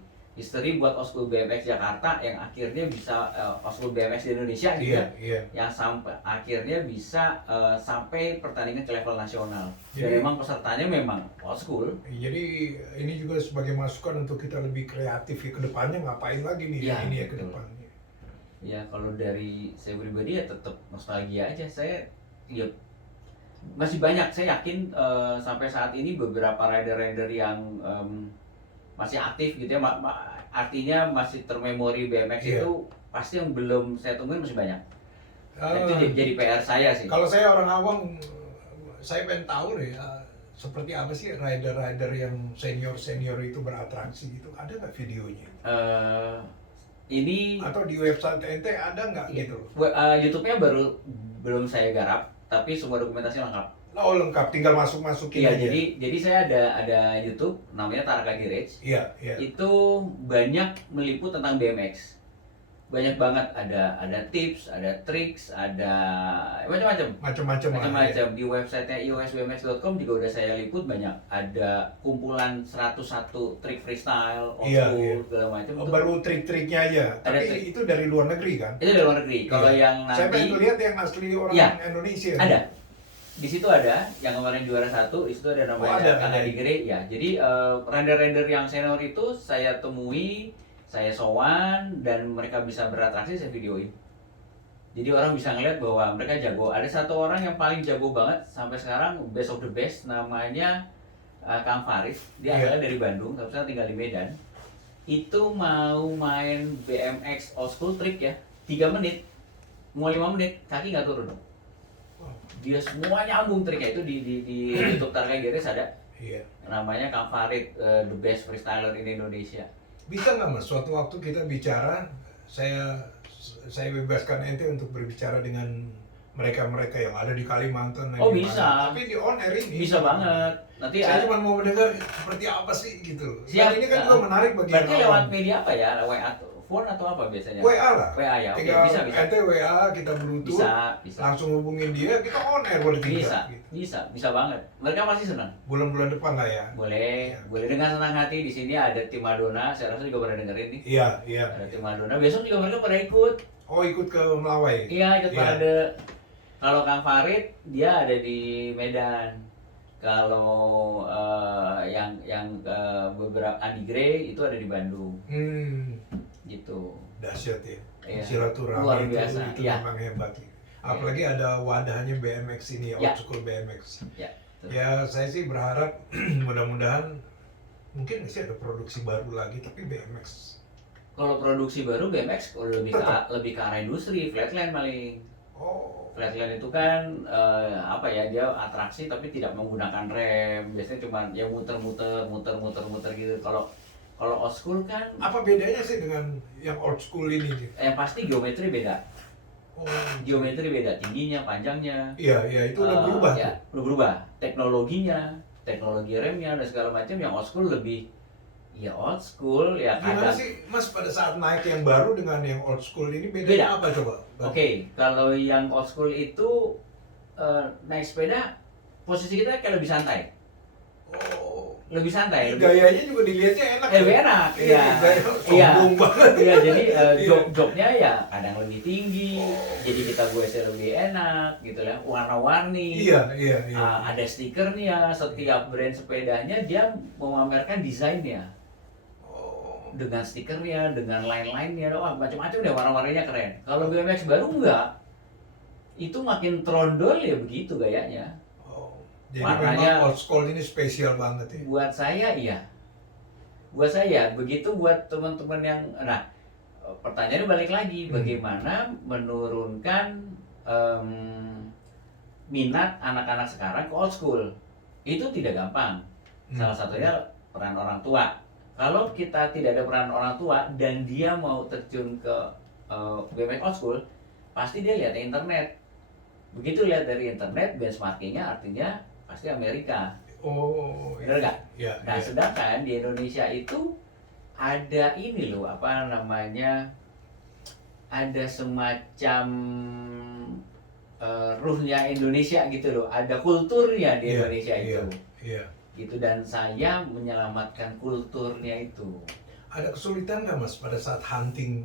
buat old school BMX Jakarta yang akhirnya bisa old school BMX di Indonesia gitu Iya, ya. iya. Yang sampai akhirnya bisa sampai pertandingan ke level nasional. Dan Jadi- memang pesertanya memang old school. Jadi ini juga sebagai masukan untuk kita lebih kreatif ya, ke depannya ngapain lagi nih Iya, ini ya ke betul. depannya. Ya kalau dari saya pribadi ya tetap nostalgia aja. Saya ya masih banyak, saya yakin sampai saat ini beberapa rider-rider yang masih aktif gitu ya, artinya masih termemori BMX Iya. itu pasti yang belum saya temuin masih banyak. Dan Ah, itu jadi PR saya sih. Kalau saya orang awam, saya pengen tahu nih seperti apa sih rider-rider yang senior itu beratraksi gitu, ada nggak videonya? Ini Atau di website ente ada nggak gitu? YouTube-nya belum saya garap, tapi semua dokumentasi lengkap. Oh lengkap, tinggal masukin Iya, aja. jadi saya ada YouTube namanya Taraka Garage. Iya, iya. Itu banyak meliput tentang BMX. banyak banget, ada tips, ada triks, ada macam-macam. Macam-macam lah, Macam-macam di websitenya iosbmx.com juga udah saya liput banyak. Ada kumpulan 101 trik freestyle, old Iya, school, iya. segala macam. Oh, Itu baru trik-triknya aja. Ada Tapi trik. itu dari luar negeri kan? itu dari luar negeri. Kalau Iya. yang Saya nanti pengen lihat yang asli orang Iya. Indonesia. ada. Di situ ada yang kemarin juara 1, di situ ada namanya ada. Kang Adi Gere ya. Jadi render-render yang senior itu saya temui, saya sowan, dan mereka bisa beratraksi, saya videoin. Jadi orang bisa ngeliat bahwa mereka jago. Ada satu orang yang paling jago banget sampai sekarang, best of the best, namanya Kang Faris. Dia Iya. asalnya dari Bandung, tapi sekarang tinggal di Medan. Itu mau main BMX old school trick ya, 3 menit, mau 5 menit, kaki nggak turun. Dia semua nyambung triknya itu di YouTube Tarka Geres ada. Iya. Namanya Kang Farid, the best freestyler in Indonesia. Bisa nggak Mas, suatu waktu kita bicara, saya bebaskan ente untuk berbicara dengan mereka-mereka yang ada di Kalimantan. Oh, di mana. bisa. Tapi di on air ini. Bisa banget. Nanti Saya cuma mau mendengar seperti apa sih gitu. Siap. Dan ini kan juga menarik bagi berarti yang lewat awam. media apa ya? WA, phone atau apa biasanya? WA lah. WA ya, oke, Tinggal bisa. ente WA, kita Bluetooth, Bisa. langsung hubungin dia, kita on air bertiga. Gitu. Bisa banget. Mereka pasti senang. Bulan-bulan depan lah ya. Boleh, Iya. boleh dengan senang hati. Di sini ada tim Madonna, saya rasa juga pernah dengerin nih. Iya, iya. Ada tim Madonna. Besok juga mereka pada ikut. Oh, ikut ke Melawai. Iya, ikut Iya. parade. Kalau Kang Farid dia ada di Medan. Kalau yang beberapa Andi Gray itu ada di Bandung. Gitu. Dahsyat ya. Iya. Silaturahmi Luar biasa. itu Iya. memang hebat. Apalagi ada wadahnya BMX ini, Ya. old school BMX. Ya. Ya, saya sih berharap mudah-mudahan mungkin sih ada produksi baru lagi, tapi BMX. Kalau produksi baru BMX udah Tetap. lebih ke arah industri, flatland paling. Oh, Flatland itu kan apa ya, dia atraksi tapi tidak menggunakan rem. Biasanya cuma ya muter gitu. Kalau old school kan apa bedanya sih dengan yang old school ini? yang pasti geometri beda. Oh, Geometri beda, tingginya, panjangnya. iya, itu udah berubah Ya, tuh. udah berubah. Teknologi remnya dan segala macam. Yang old school lebih ya old school ya Gimana kadang. sih Mas pada saat naik yang baru dengan yang old school ini Beda. bedanya apa coba? Oke, kalau yang old school itu naik sepeda posisi kita kayak lebih santai. Oh, Lebih santai. gayanya juga dilihatnya enak. Lebih enak, Iya. iya. Gaya Iya. sombong banget. Iya, jadi Iya. joknya ya kadang lebih tinggi, Oh. jadi kita goesnya lebih enak gitu ya, warna-warni. Iya. Ada stikernya, setiap brand sepedanya dia memamerkan desainnya Oh, dengan stikernya, dengan line-line-nya, wah macam-macam deh, warna-warninya keren. Kalau BMX baru enggak, itu makin trondol ya begitu gayanya. oh. Jadi Warnanya- memang old school ini spesial banget ya. Buat saya iya. Buat saya begitu, buat teman-teman yang pertanyaannya balik lagi, bagaimana menurunkan minat anak-anak sekarang ke old school. Itu tidak gampang. Salah satunya peran orang tua. Kalau kita tidak ada peran orang tua dan dia mau terjun ke BMX old school, pasti dia lihat internet. Begitu lihat dari internet, benchmarkingnya artinya pasti Amerika. Oh, Bener nggak? Iya. Nah, sedangkan di Indonesia itu ada ini loh, apa namanya, ada semacam ruhnya Indonesia gitu loh, ada kulturnya di Iya, Indonesia itu. Iya. Gitu, dan saya menyelamatkan kulturnya itu. Ada kesulitan nggak Mas pada saat hunting?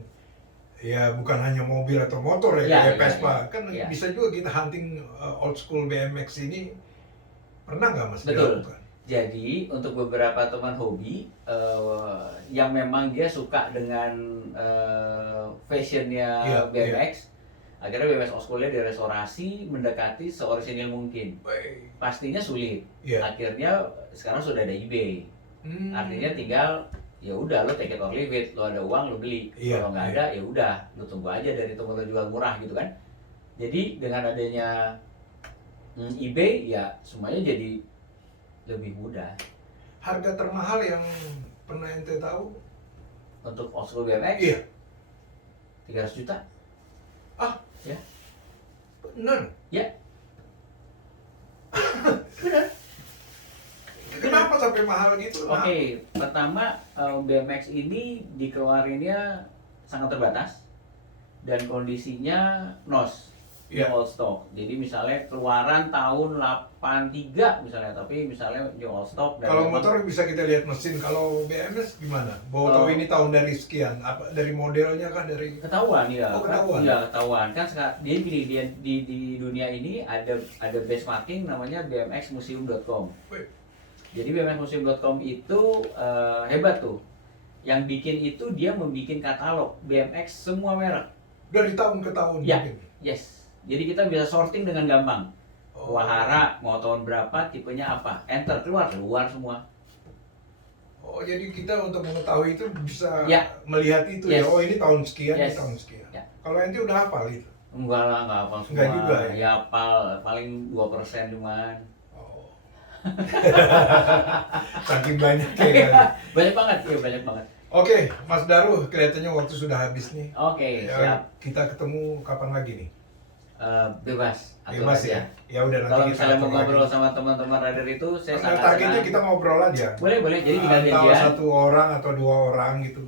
Ya bukan hanya mobil atau motor ya, Iya, kayak iya, Vespa. iya. Kan Iya. bisa juga kita hunting old school BMX ini. Pernah nggak Mas Betul. dilakukan? Jadi untuk beberapa teman hobi yang memang dia suka dengan fashionnya Iya, BMX, akhirnya BMX old school-nya direstorasi mendekati seorisinil mungkin. Baik. Pastinya sulit. Iya. Akhirnya sekarang sudah ada eBay. Artinya tinggal ya udah, lo take it or leave it, lo ada uang lo beli. Iya, Kalau nggak iya. ada ya udah, lo tunggu aja dari toko lo jual murah gitu kan. Jadi dengan adanya eBay ya semuanya jadi lebih mudah. Harga termahal yang pernah ente tahu? Untuk old school BMX Iya. 300 juta. Bener. Ya. Benar. Kenapa sampai mahal gitu? Oke, pertama BMX ini dikeluarinnya sangat terbatas. dan kondisinya NOS, Iya. new old stock. Jadi misalnya keluaran tahun 83 misalnya, tapi misalnya new old stock. Dan Kalau memang- motor bisa kita lihat mesin, kalau BMS gimana? Bawa tahu ini tahun dari sekian, apa dari modelnya kan dari ketahuan ya, Oh, ketahuan. Iya ketahuan kan. Dia gini, di dunia ini ada benchmarking namanya bmxmuseum.com. Wih, Jadi bmxmuseum.com itu hebat tuh. Yang bikin itu dia membikin katalog BMX semua merek. dari tahun ke tahun Ya, mungkin. yes. Jadi kita bisa sorting dengan gampang. Oh. Wahara mau tahun berapa, tipenya apa, enter, keluar semua. Oh, jadi kita untuk mengetahui itu bisa Ya. melihat itu Yes. ya. Oh, ini tahun sekian, ini Yes. tahun sekian. Ya. Kalau ente udah hafal itu. Enggak lah, enggak hafal semua. Enggak juga ya? Ya hafal paling 2% cuman. Oh. Saking banyak ya. Banyak banget, iya banyak banget. Oke, Mas Daru, kelihatannya waktu sudah habis nih. Oke, Ya, siap. kita ketemu kapan lagi nih? Bebas. atur Bebas aja. ya. Ya udah nanti Kalau kita misalnya mau atur ngobrol lagi. sama teman-teman rider itu, saya Karena sangat targetnya senang. kita ngobrol aja. Boleh, jadi tinggal Antara janjian. satu orang atau dua orang gitu.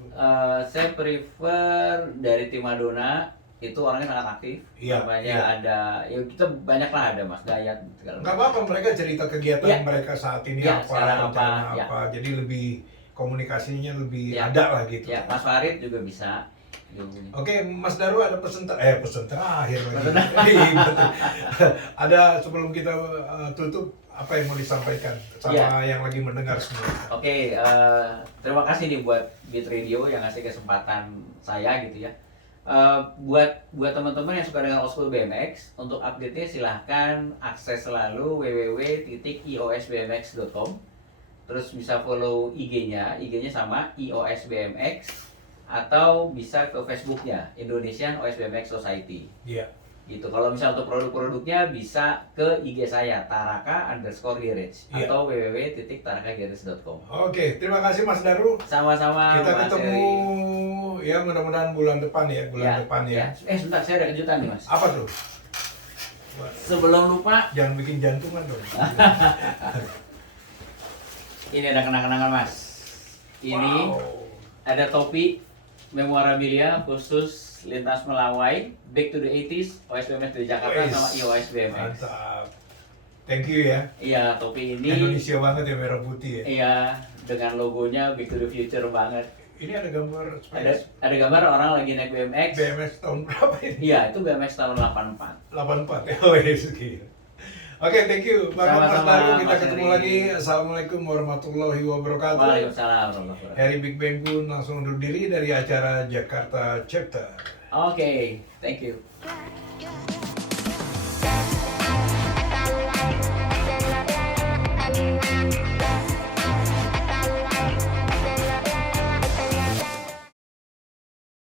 Saya prefer dari tim Madonna, itu orangnya sangat aktif. Iya, Namanya iya. ada, ya kita banyak lah, ada Mas Dayat segala Nggak apa-apa, mereka cerita kegiatan Iya. mereka saat ini Iya, apa, sekarang rencana apa, iya. apa. Jadi lebih komunikasinya lebih Iya. ada lah gitu. Ya, Mas Farid juga bisa. Oke, Mas Daru ada pesan terakhir lagi. Pesan- Iya, betul. Ada sebelum kita tutup apa yang mau disampaikan sama yang lagi mendengar semua. Oke, terima kasih nih buat Beat Radio yang ngasih kesempatan saya gitu ya. Buat teman-teman yang suka dengan Old School BMX, untuk update-nya silahkan akses selalu www.iosbmx.com. Terus bisa follow IG-nya sama iosbmx, atau bisa ke Facebook-nya Indonesian OSBMX Society. Iya. Gitu. Kalau misal untuk produk-produknya bisa ke IG saya taraka_garage Iya. atau www.tarakagarage.com. Oke, terima kasih Mas Daru. Sama-sama Kita Mas ketemu Heri. ya mudah-mudahan bulan depan ya, depan ya. Sebentar, saya ada kejutan nih Mas. Apa tuh? Sebelum lupa, Jangan bikin jantungan dong. ini ada kenang-kenangan Mas. Ini Wow. ada topi memorabilia khusus lintas Melawai, back to the 80s, OSBMX dari Jakarta Wes, sama IOSBMX. Mantap. Thank you ya. Iya, topi ini Indonesia banget ya, merah putih ya. iya dengan logonya back to the future banget. Ini ada gambar Ada gambar orang lagi naik BMX. BMX tahun berapa ini? Iya, itu BMX tahun 84. 84 ya. Oh yes, gila. Oke, thank you. Banget Mas Sama-sama, Daru, kita Mas ketemu Heri. lagi. Assalamualaikum warahmatullahi wabarakatuh. Waalaikumsalam warahmatullahi wabarakatuh. Harry Big Bang pun langsung undur diri dari acara Jakarta Chapter. Oke, thank you.